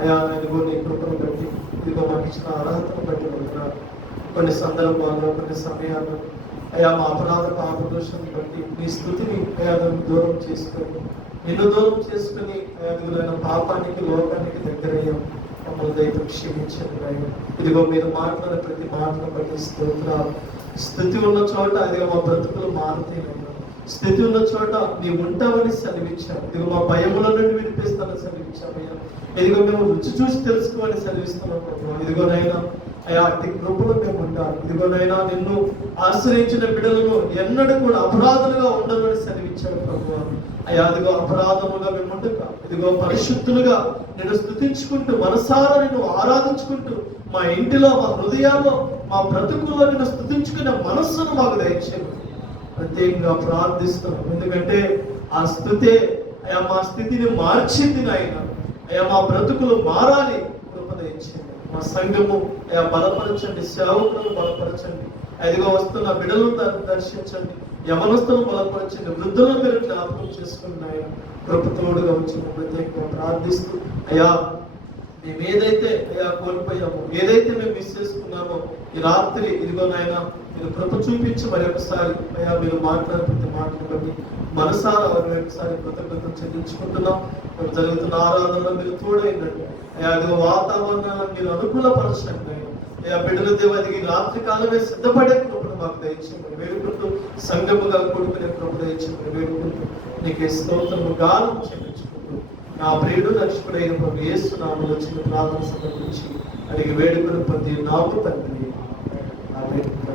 అయా ఇదిగో నీ కృపను బట్టి ఇదిగో మాకు ఇచ్చిన అర్హతను బట్టి వందనాలు. కొన్ని సందర్భాల్లో కొన్ని సమయాల్లో అయా మా అపరాధ పాపదోషాన్ని బట్టి నీ స్థుతిని అయా దూరం చేసుకొని నిన్ను దూరం చేసుకుని అయా పాపానికి లోకానికి దగ్గరయ్యాం. మమ్మల్ని దయతో క్షమించండి నాయన. ఇదిగో మీరు మాట్లాడిన ప్రతి మాటను బట్టి స్తోత్రాలు. స్థితి ఉన్న చోట అదిగో మా బ్రతుకులు మారుతాయి. స్థితి ఉన్న చోట నీ ఉంటావని సెలవిచ్చావు. ఇదిగో మా భయముల నుండి వినిపిస్తానని సెలవిచ్చామయ్యా. ఇదిగో మేము రుచి చూసి తెలుసుకోవాలని సెలవిస్తున్నాం ప్రభు. ఇదిగోనైనా అయ్యా అట్టి కృపలో మేము ఉండాలి. ఇదిగోనైనా నిన్ను ఆశ్రయించిన బిడ్డలను ఎన్నడూ కూడా అపరాధులుగా ఉండమని సెలవిచ్చావు ప్రభు. అయ్యా అదిగో అపరాధముగా మేము ఉండక ఇదిగో పరిశుద్ధులుగా నేను స్థుతించుకుంటూ మనసారా నిన్ను ఆరాధించుకుంటూ మా ఇంటిలో మా హృదయాల్లో మా బ్రతుకుల్లో నిన్ను స్థుతించుకునే మనస్సును మాకు దయచేయండి. ప్రత్యేకంగా ప్రార్థిస్తున్నాం. ఎందుకంటే ఆ స్థుతే అయ్యా మా స్థితిని మార్చింది నాయన. అయ్యా మా బ్రతుకులు మారాలి, కృప దయచేయండి. మా సంఘము అయ్యా బలపరచండి, సేవకులను బలపరచండి. అదిగో వస్తున్న బిడ్డలను దర్శించండి, యవనస్తులను బలపరచండి, వృద్ధులను మీరు జ్ఞాపకం చేసుకుని నాయన కృపతోడుగా వచ్చిన ప్రత్యేకంగా ప్రార్థిస్తూ అయ్యా మేము ఏదైతే అయ్యా కోల్పోయామో, ఏదైతే మేము మిస్ చేసుకున్నామో ఈ రాత్రి ఇదిగో నాయన మీరు కృప చూపించి మరి ఒకసారి అయ్యా మీరు మాట్లాడే ప్రతి మాటను బట్టి మనసారా ఒకసారి కృతజ్ఞతలు చెల్లించుకుంటున్నాం. జరుగుతున్న ఆరాధనలో మీరు తోడైందండి అయ్యా. అదిగో వాతావరణాలను మీరు అనుకూలపరచండి అయ్యా. బిడ్డల దేవాదికి రాత్రి కాలమే సిద్ధపడే కృపను మాకు దయచేయండి వేడుకుంటూ, సంఘముగా కొడుకునే కృప దయచేయండి వేడుకుంటూ నీకు స్తోత్రము గానం చెల్లించుకుంటూ నా ప్రియుడు రక్షకుడైన ప్రభు యేసు నామములో చిన్న ప్రార్థన సమర్పించి అడిగి వేడుకను పొంది నాకు తండ్రి.